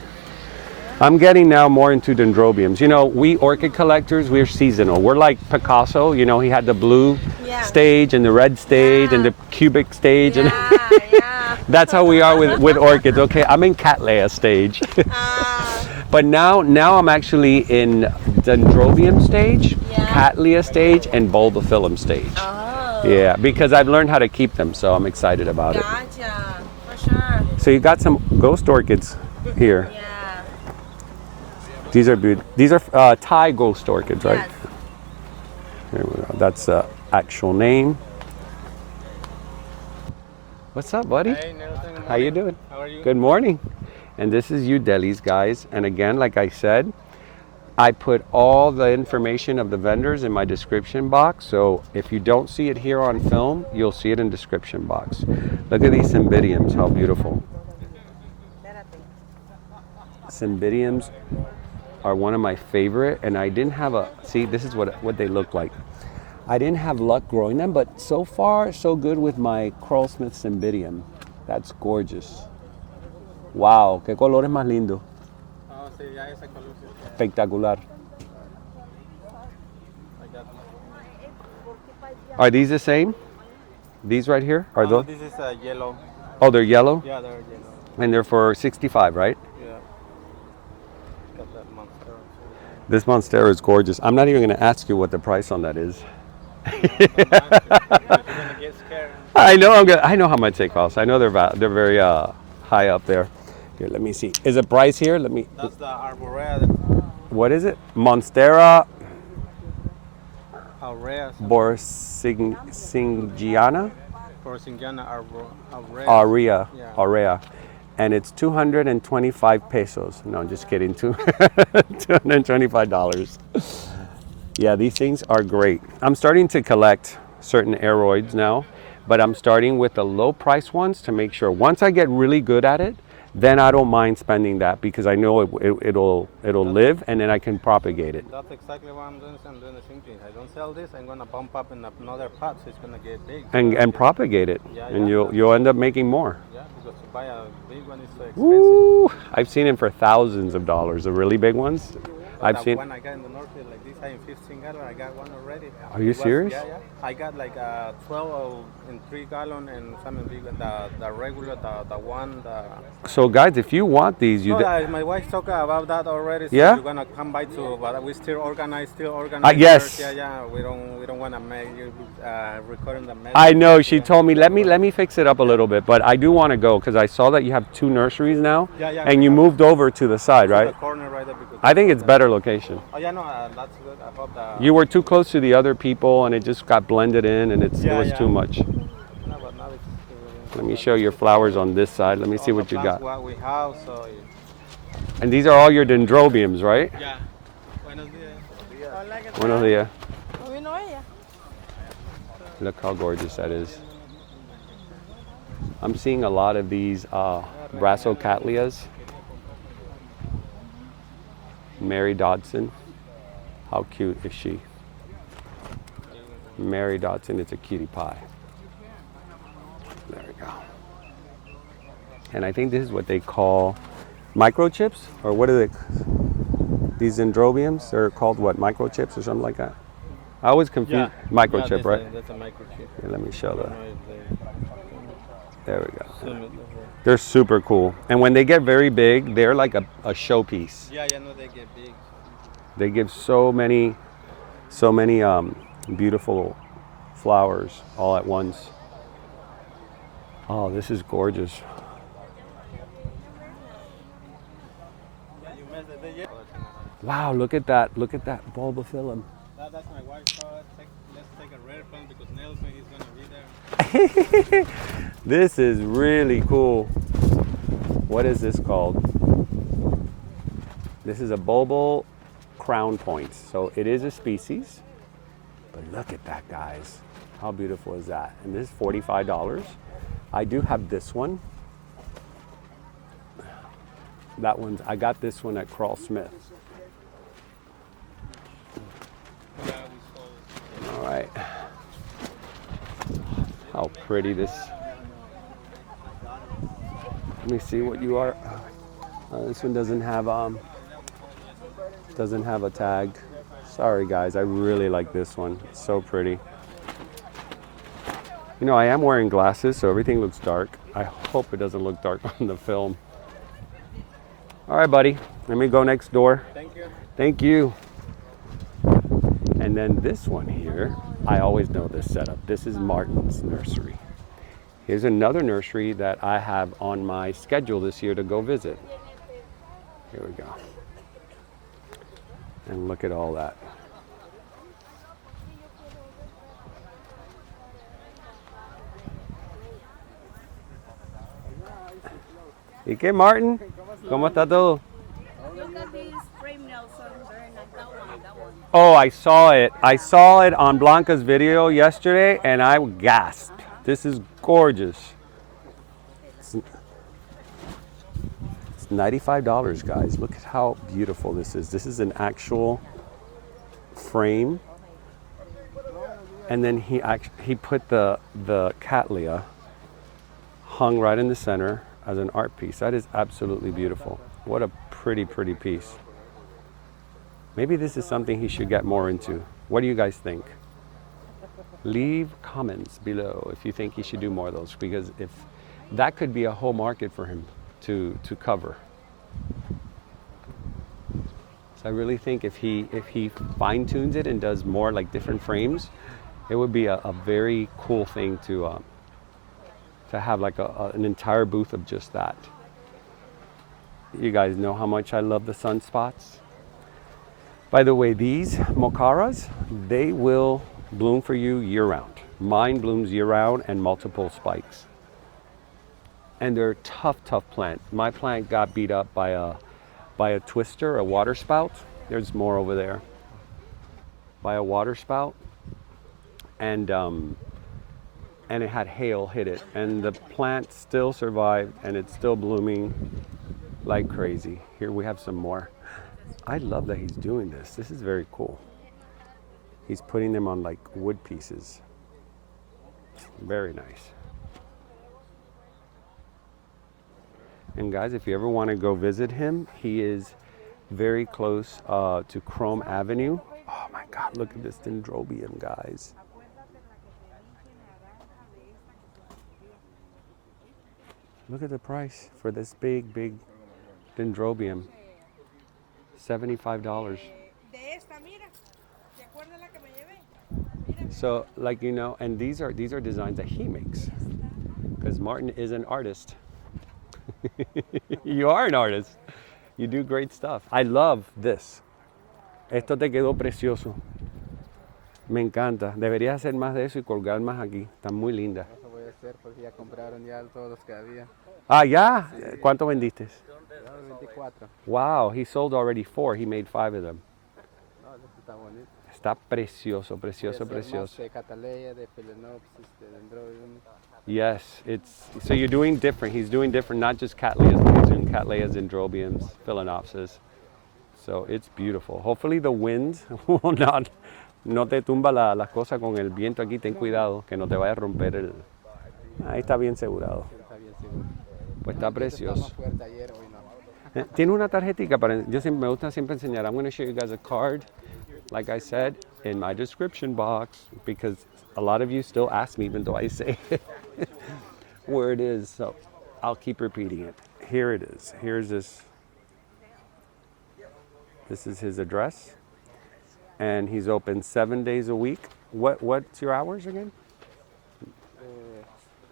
I'm getting now more into dendrobiums. We orchid collectors, we're seasonal. We're like Picasso. He had the blue Yeah. stage and the red stage and the cubic stage. And Yeah. that's how we are with orchids. Okay, I'm in Cattleya stage. But now I'm actually in dendrobium stage, Yeah. cattleya stage, and bulbophyllum stage. Oh. Yeah, because I've learned how to keep them, so I'm excited about it. Gotcha. For sure. So you got some ghost orchids here. Yeah. These are beautiful. These are Thai ghost orchids, right? Yes. Here we go. That's the actual name. What's up, buddy? Hey, Nelson. How you doing? How are you? Good morning. And this is Udeli's, guys. And again, like I said, I put all the information of the vendors in my description box. So if you don't see it here on film, you'll see it in description box. Look at these cymbidiums, how beautiful. Cymbidiums are one of my favorite, and I didn't have see, this is what they look like. I didn't have luck growing them, but so far, so good with my Carl Smith cymbidium. That's gorgeous. Wow, qué colores más lindo. Oh, sí, ya ese color. Espectacular. Are these the same? These right here? Are those? This is yellow. Oh, they're yellow? Yeah, they're yellow. And they're for 65, right? Yeah. Got that monster. This Monstera is gorgeous. I'm not even going to ask you what the price on that is. You're gonna get scared. I know I know how much they cost. I know they're very high up there. Here, let me see. Is it price here? Let me. That's the arborea. What is it? Monstera Aurea. borsingiana Porcingana aurea. aurea Yeah. aurea, and it's 225 pesos. No, I'm just kidding. $225. Yeah, these things are great. I'm starting to collect certain aeroids now, but I'm starting with the low price ones to make sure once I get really good at it, then I don't mind spending that because I know it'll live and then I can propagate it. That's exactly what I'm doing. I'm doing the same thing. I don't sell this. I'm gonna bump up in another pot, so it's gonna get big. And propagate it, Yeah, and yeah. you'll end up making more. Yeah, because to buy a big one is so expensive. Woo! I've seen them for thousands of dollars. The really big ones. I've That seen. one I got in the Northfield like this, I am 15 gallon. I got one already. Are you serious? Yeah, yeah. I got like 12 in 3 gallon and some in big. The regular, the one. So guys, if you want these, you. My wife talked about that already. So Yeah? you're gonna come by too, but we still organize. Yes. first. Yeah. We don't wanna make you recording the mess. I know. She told me let me fix it up a little bit, but I do want to go because I saw that you have 2 nurseries now, Yeah, yeah, and we you have- moved over to the side, The right? corner right there. Because I think it's better location. Oh yeah, no, that's good. I hope that. You were too close to the other people, and it just got blended in, and it Yeah, was yeah. too much. No, but now it's Let me show your flowers on this side. Let me see all what the you plants got. What we have, so. And these are all your dendrobiums, right? Yeah. Buenos días. Buenos dias. Vino ella. Look how gorgeous that is. I'm seeing a lot of these Brassocatlias. Mary Dodson. How cute is she? Mary Dodson, it's a cutie pie. There we go. And I think this is what they call microchips, or what are they? These dendrobiums, they're called what, microchips or something like that? I always confuse microchip, right? That's a microchip. Here, let me show that. There we go. Zoom it over. They're super cool. And when they get very big, they're like a showpiece. Yeah, no, they get big. They give so many beautiful flowers all at once. Oh, this is gorgeous. Wow, look at that. Look at that bulbophyllum. That's my wife's thought. Let's take a rare plant because Nelson is gonna be there. This is really cool. What is this called? This is a bulbal crown point. So it is a species, but look at that, guys. How beautiful is that? And this is $45. I do have this one. I got this one at Carl Smith. All right. How pretty this. Let me see what you are. This one doesn't have a tag. Sorry guys, I really like this one. It's so pretty. You know, I am wearing glasses, so everything looks dark. I hope it doesn't look dark on the film. All right, buddy. Let me go next door. Thank you. Thank you. And then this one here, I always know this setup. This is Martin's nursery. Here's another nursery that I have on my schedule this year to go visit. Here we go. And look at all that. ¿Y qué, Martin? ¿Cómo está todo? Look at this frame, Nelson. Very nice. That one. Oh, I saw it. I saw it on Blanca's video yesterday and I gasped. This is gorgeous. It's $95, guys. Look at how beautiful this is. This is an actual frame. And then he put the cattleya hung right in the center as an art piece. That is absolutely beautiful. What a pretty, pretty piece. Maybe this is something he should get more into. What do you guys think? Leave comments below if you think he should do more of those, because if that could be a whole market for him to cover. So I really think if he fine tunes it and does more like different frames, it would be a very cool thing to have like an entire booth of just that. You guys know how much I love the sunspots. By the way, these mocaras, they will bloom for you year round. Mine blooms year round and multiple spikes. And they're tough plant. My plant got beat up by a twister, a water spout. There's more over there. By a water spout. And it had hail hit it. And the plant still survived and it's still blooming like crazy. Here we have some more. I love that he's doing this. This is very cool. He's putting them on like wood pieces. Very nice. And guys, if you ever want to go visit him, he is very close to Chrome Avenue. Oh my God, look at this dendrobium, guys. Look at the price for this big dendrobium. $75. So, like, you know, and these are designs that he makes, because Martin is an artist. You are an artist. You do great stuff. I love this. Esto te quedó precioso. Me encanta. Deberías hacer más de eso y colgar más aquí. Está muy linda. Eso voy a hacer porque ya compraron ya todos los que había. Ah, ¿ya? ¿Cuánto vendiste? 24. Wow, he sold already 4. He made 5 of them. No, eso está bonito. Está precioso, precioso, precioso. De cataleya, de phalaenopsis, de dendrobium. Yes, so you're doing different. He's doing different, not just cattleyas, but he's doing cattleyas, dendrobiums, phalaenopsis. So it's beautiful. Hopefully the wind will no te tumba las cosas con el viento aquí. Ten cuidado, que no te vaya a romper el... Ahí está bien asegurado. Pues está precioso. Tiene una tarjetita para... me gusta siempre enseñar. I'm going to show you guys a card, like I said, in my description box, because a lot of you still ask me, even though I say where it is. So I'll keep repeating it. Here it is. Here's this. This is his address. And he's open 7 days a week. What's your hours again?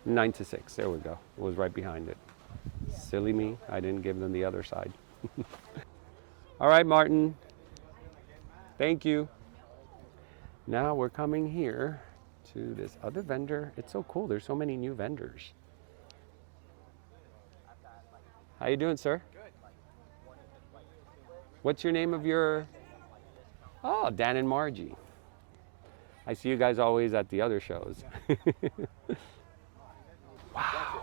9 to 6. There we go. It was right behind it. Silly me. I didn't give them the other side. All right, Martin. Thank you. Now we're coming here to this other vendor. It's so cool. There's so many new vendors. How you doing, sir? Good. What's your name of your... Oh, Dan and Margie. I see you guys always at the other shows. Wow.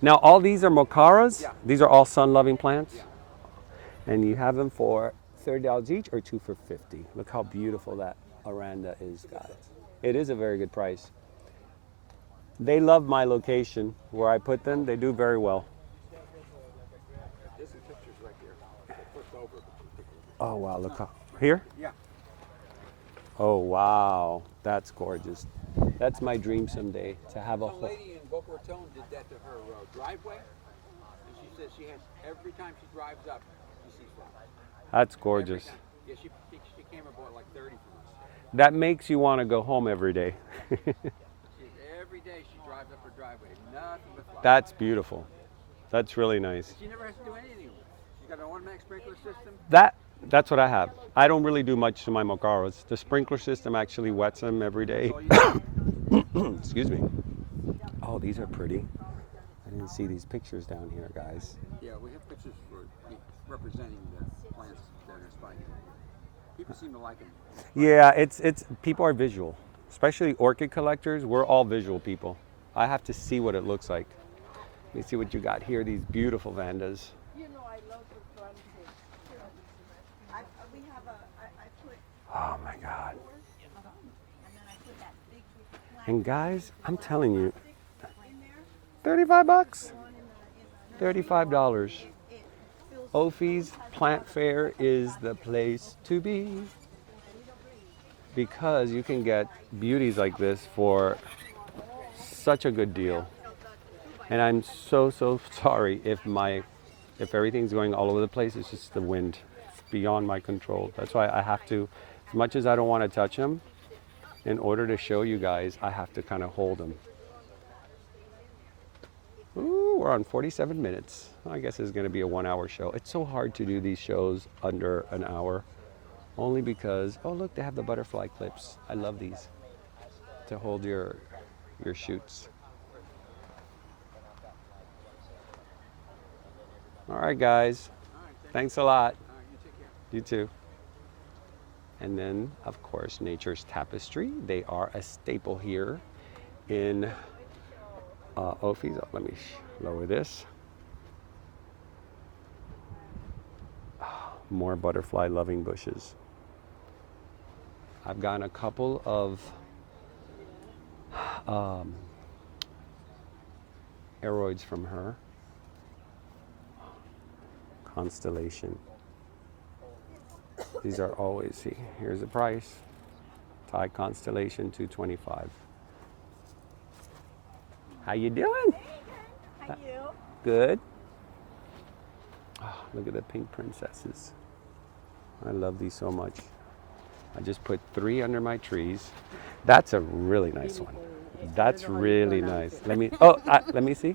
Now, all these are mocaras? Yeah. These are all sun-loving plants? Yeah. And you have them for $30 each or 2 for $50. Look how beautiful that Aranda is, guys. It is a very good price. They love my location where I put them. They do very well. There's some pictures right there. Flipped over. Oh, wow. Look how... Here? Yeah. Oh, wow. That's gorgeous. That's my dream someday, to have a A whole... lady in Boca Raton did that to her driveway, and she says she has, every time she drives up, she sees flowers. That's gorgeous. Yeah, she came and bought like 30 from us. That makes you want to go home every day. Every day she drives up her driveway, nothing but flowers. That's beautiful. That's really nice. She never has to do anything. She's got an automatic sprinkler system. That's what I have. I don't really do much to my mocaros. The sprinkler system actually wets them every day. Excuse me. Oh, these are pretty. I didn't see these pictures down here, guys. Yeah, we have pictures representing the plants that are spiking. People seem to like them. Yeah, it's people are visual, especially orchid collectors. We're all visual people. I have to see what it looks like. Let me see what you got here. These beautiful vandas. You know I love the planting. We have I put Oh my God. and then I put that big plant And guys, I'm telling you, in there. $35. $35. OFE's Plant Fair is the place to be because you can get beauties like this for such a good deal. And I'm so sorry if everything's going all over the place. It's just the wind. It's beyond my control. That's why I have to, as much as I don't want to touch them, in order to show you guys, I have to kind of hold them. Ooh, we're on 47 minutes. I guess it's going to be a 1 hour show. It's so hard to do these shows under an hour, only because, oh look, they have the butterfly clips. I love these to hold your shoots. All right, guys. Thanks a lot. You too. And then, of course, Nature's Tapestry. They are a staple here in OFE's. Let me lower this. More butterfly loving bushes. I've gotten a couple of aeroids from her. Constellation. These are always, see, here's the price. Thai Constellation, $225. How you doing? How you? Good. Oh, look at the pink princesses. I love these so much. I just put 3 under my trees. That's a really nice one. That's really nice. Let me see.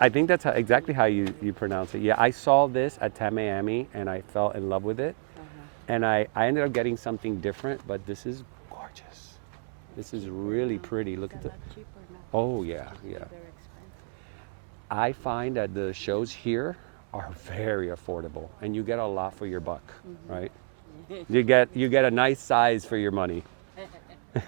I think that's exactly how you pronounce it. Yeah, I saw this at Tamiami and I fell in love with it. And I ended up getting something different, but this is gorgeous. This is really pretty. Look at the. Oh yeah. I find that the shows here are very affordable, and you get a lot for your buck, right? You get a nice size for your money. I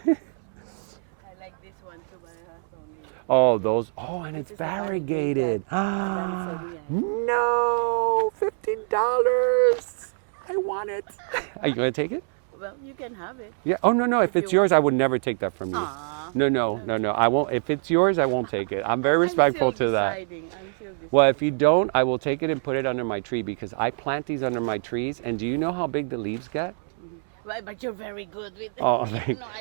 like this one too, but it has only. Oh, those. Oh, and it's variegated. Ah, no, $15. I want it. Are you gonna take it? Well, you can have it. Yeah. Oh no. If it's yours, I would never take that from you. Aw. No. I won't. If it's yours, I won't take it. I'm very respectful to that. I'm still deciding. Well, if you don't, I will take it and put it under my tree because I plant these under my trees. And do you know how big the leaves get? Right, but you're very good with it. Oh,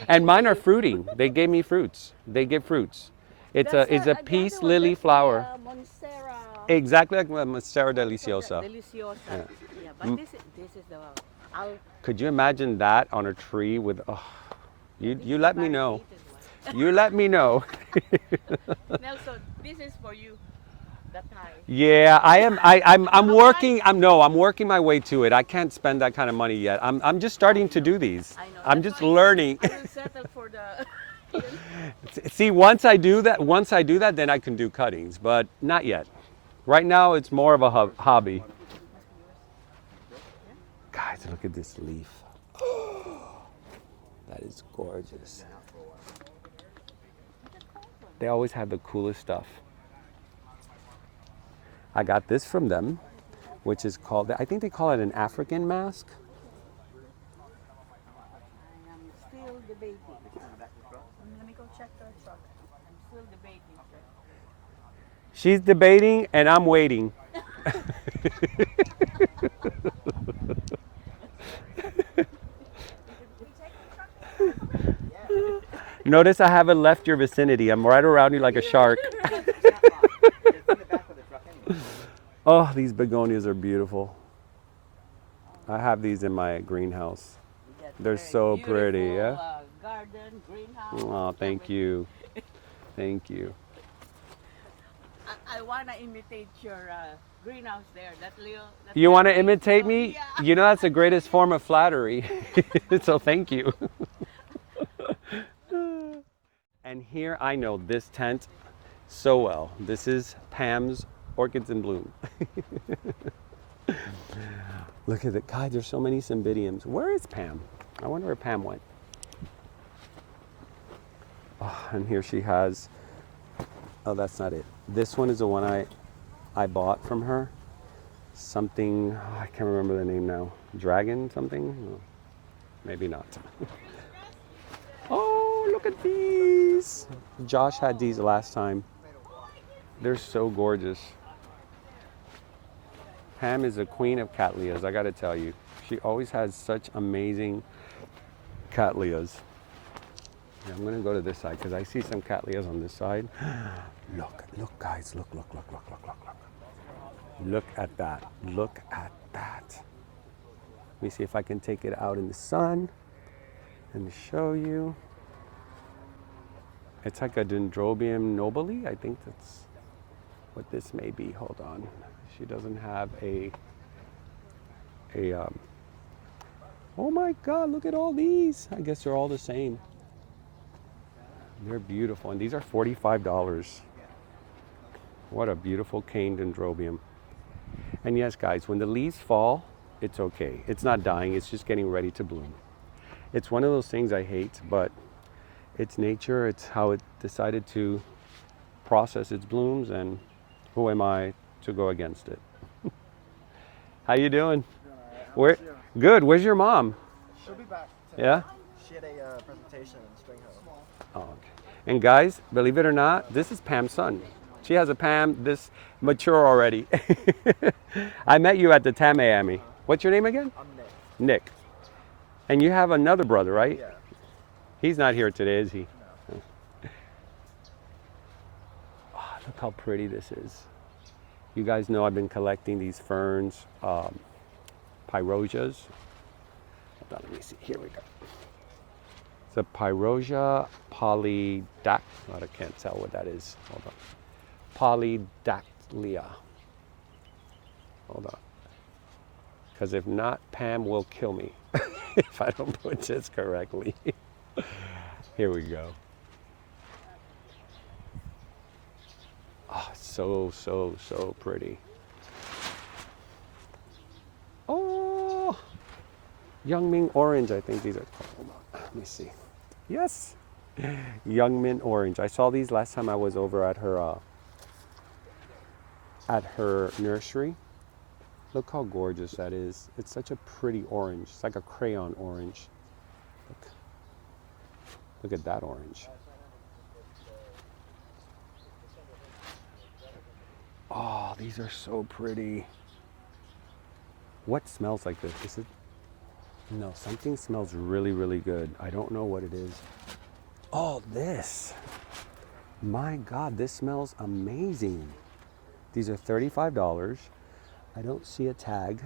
and mine are fruiting. They gave me fruits. They give fruits. It's a peace lily flower. Monstera. Exactly like Monstera deliciosa. Deliciosa. Yeah. Yeah, but this is the. Could you imagine that on a tree with? Oh, you let me know. You let me know. Nelson, this is for you. The Thai. Yeah, I'm working. I'm working my way to it. I can't spend that kind of money yet. I'm just starting to do these. I know. I'm just learning. I will settle for the. See, once I do that, then I can do cuttings, but not yet. Right now, it's more of a hobby. Guys, look at this leaf. That is gorgeous. They always have the coolest stuff. I got this from them, which is called, I think they call it an African mask. I am still debating. Let me go check the truck. I'm still debating. She's debating and I'm waiting. Notice I haven't left your vicinity. I'm right around you like a shark. Oh, these begonias are beautiful. I have these in my greenhouse. They're so pretty, yeah? Garden, greenhouse. Oh, thank you. Thank you. I want to imitate your greenhouse there. That little. That You want to little imitate greenhouse. me? Yeah. You know that's the greatest form of flattery. So thank you. And here I know this tent so well. This is Pam's Orchids in Bloom. Look at it. God, there's so many cymbidiums. Where is Pam? I wonder where Pam went. Oh, and here she has, oh, that's not it. This one is the one I bought from her. Something, oh, I can't remember the name now. Dragon something? Oh, maybe not. Oh, look at these. Josh had these last time. They're so gorgeous. Pam is a queen of cattleyas, I gotta tell you. She always has such amazing cattleyas. Yeah, I'm gonna go to this side because I see some cattleyas on this side. Look guys, look. Look at that, look at that. Let me see if I can take it out in the sun and show you. It's like a Dendrobium nobile, I think that's what this may be. Hold on. She doesn't have oh my God, look at all these. I guess they're all the same. They're beautiful, and these are $45. What a beautiful cane Dendrobium. And yes, guys, when the leaves fall, it's okay. It's not dying, it's just getting ready to bloom. It's one of those things I hate, but it's nature. It's how it decided to process its blooms, and who am I to go against it? How you doing? Where? Good. Where's your mom? She'll be back tonight. Yeah? She had a presentation in Spring Hill. Oh, okay. And guys, believe it or not, this is Pam's son. She has a Pam this mature already. I met you at the Tamiami. What's your name again? I'm Nick. Nick. And you have another brother, right? Yeah. He's not here today, is he? No. Oh, look how pretty this is. You guys know I've been collecting these ferns, pyrosias. Hold on, let me see. Here we go. It's a pyrosia polydactylia. I can't tell what that is. Hold on. Polydactylia. Hold on. Because if not, Pam will kill me if I don't put this correctly. Here we go. Oh, so pretty. Oh, Youngming orange, I think these are called. Hold on, let me see. Yes, Youngming orange. I saw these last time I was over at her nursery. Look how gorgeous that is. It's such a pretty orange. It's like a crayon orange. Look at that orange. Oh, these are so pretty. What smells like this? Is it? No, something smells really good. I don't know what it is. Oh, this. My God, this smells amazing. These are $35. I don't see a tag.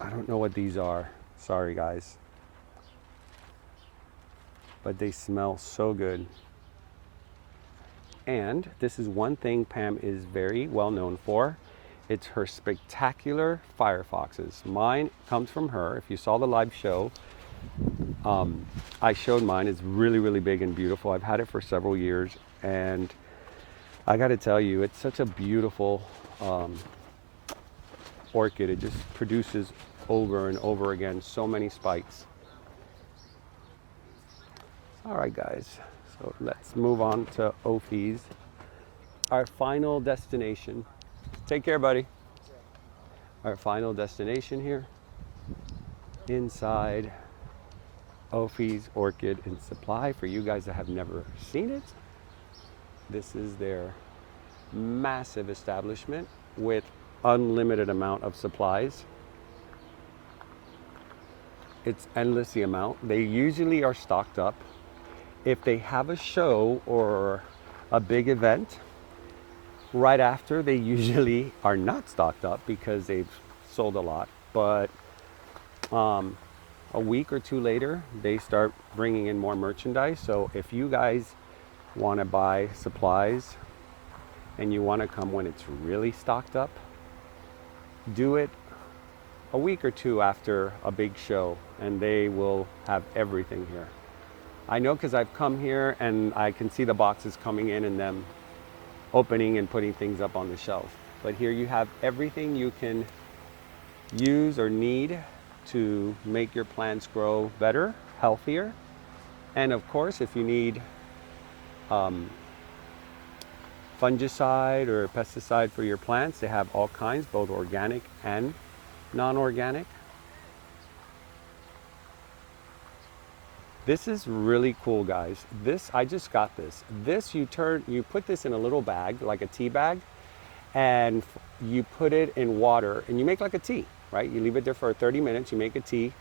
I don't know what these are. Sorry, guys. But they smell so good. And this is one thing Pam is very well known for. It's her spectacular firefoxes. Mine comes from her. If you saw the live show, I showed mine. It's really big and beautiful. I've had it for several years, and I got to tell you, it's such a beautiful orchid. It just produces over and over again so many spikes. All right, guys, so let's move on to OFE's, our final destination. Take care, buddy. Our final destination here inside OFE's Orchid and Supply. For you guys that have never seen it, this is their massive establishment with unlimited amount of supplies. It's endless the amount. They usually are stocked up. If they have a show or a big event, right after, they usually are not stocked up because they've sold a lot. But a week or two later, they start bringing in more merchandise. So if you guys want to buy supplies and you want to come when it's really stocked up, do it a week or two after a big show, and they will have everything here. I know because I've come here and I can see the boxes coming in and them opening and putting things up on the shelf. But here you have everything you can use or need to make your plants grow better, healthier. And of course, if you need fungicide or pesticide for your plants, they have all kinds, both organic and non-organic. This is really cool, guys. This, I just got this. This, you put this in a little bag, like a tea bag, and you put it in water and you make like a tea, right? You leave it there for 30 minutes, you make a tea,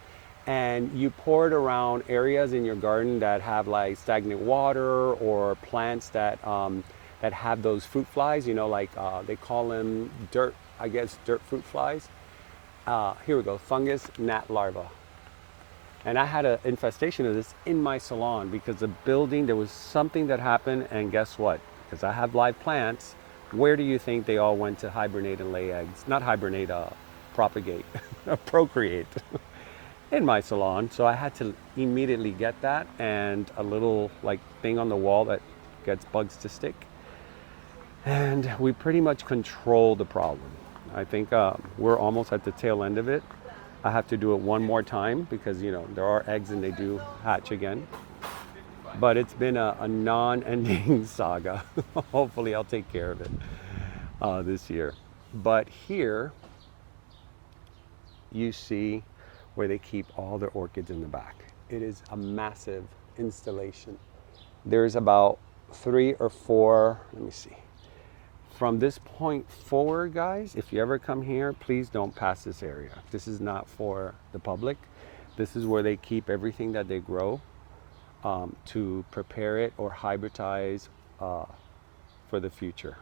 and you pour it around areas in your garden that have like stagnant water, or plants that that have those fruit flies, you know, like they call them dirt fruit flies. Here we go, fungus gnat larva. And I had an infestation of this in my salon because the building, there was something that happened, and guess what? Because I have live plants, where do you think they all went to hibernate and lay eggs? Not hibernate, propagate, procreate in my salon. So I had to immediately get that, and a little like thing on the wall that gets bugs to stick. And we pretty much control the problem. I think we're almost at the tail end of it. I have to do it one more time because, you know, there are eggs and they do hatch again. But it's been a non-ending saga. Hopefully I'll take care of it this year. But here you see where they keep all their orchids in the back. It is a massive installation. There's about 3 or 4, let me see. From this point forward, guys, if you ever come here, please don't pass this area. This is not for the public. This is where they keep everything that they grow to prepare it or hybridize for the future.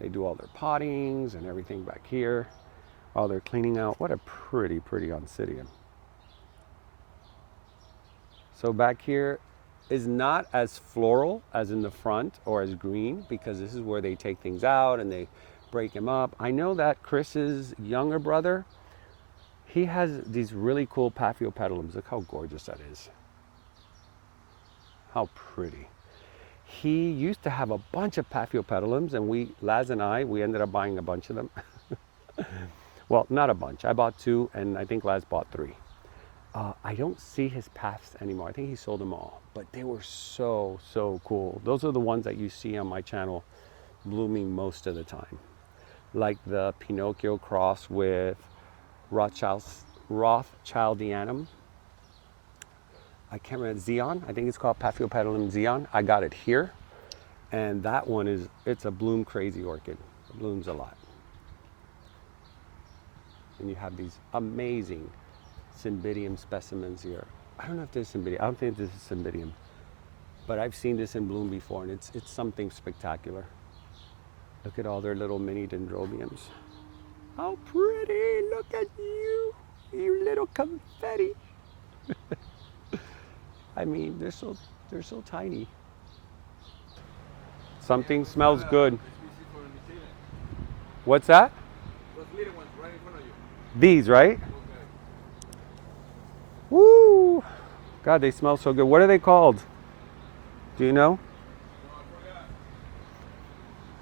They do all their pottings and everything back here while they're cleaning out. What a pretty Oncidium. So back here is not as floral as in the front or as green, because this is where they take things out and they break them up. I know that Chris's younger brother, he has these really cool paphiopedilums. Look how gorgeous that is. How pretty. He used to have a bunch of paphiopedilums, and Laz and I, we ended up buying a bunch of them. Well, not a bunch. I bought 2, and I think Laz bought 3. I don't see his paths anymore. I think he sold them all, but they were so cool. Those are the ones that you see on my channel blooming most of the time. Like the Pinocchio cross with Rothschildianum. I can't remember, Xeon. I think it's called Paphiopedilum Xeon. I got it here. And that one it's a bloom crazy orchid. It blooms a lot. And you have these amazing Cymbidium specimens here. I don't know if there's Cymbidium. I don't think this is Cymbidium, but I've seen this in bloom before, and it's something spectacular. Look at all their little mini dendrobiums. How pretty! Look at you, you little confetti. I mean, they're so tiny. Something smells good. What's that? Those little ones right in front of you. These, right? Woo! God, they smell so good. What are they called? Do you know?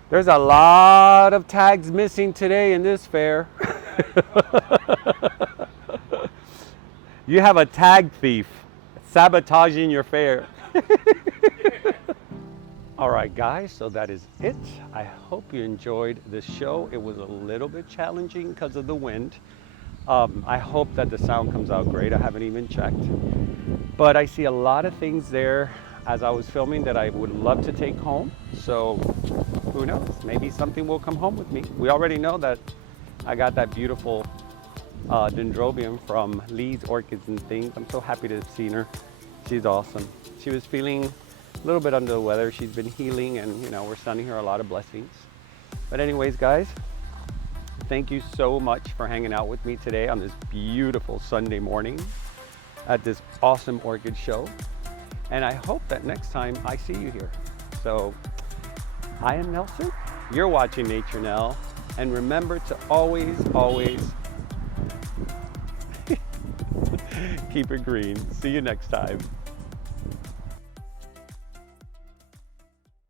There's a lot of tags missing today in this fair. You have a tag thief sabotaging your fair. All right, guys, so that is it. I hope you enjoyed this show. It was a little bit challenging because of the wind. I hope that the sound comes out great. I haven't even checked. But I see a lot of things there as I was filming that I would love to take home. So who knows? Maybe something will come home with me. We already know that I got that beautiful dendrobium from Lee's Orchids and Things. I'm so happy to have seen her. She's awesome. She was feeling a little bit under the weather. She's been healing, and you know, we're sending her a lot of blessings. But anyways, guys, thank you so much for hanging out with me today on this beautiful Sunday morning at this awesome orchid show. And I hope that next time I see you here. So I am Nelson. You're watching Nature Nell. And remember to always, always keep it green. See you next time.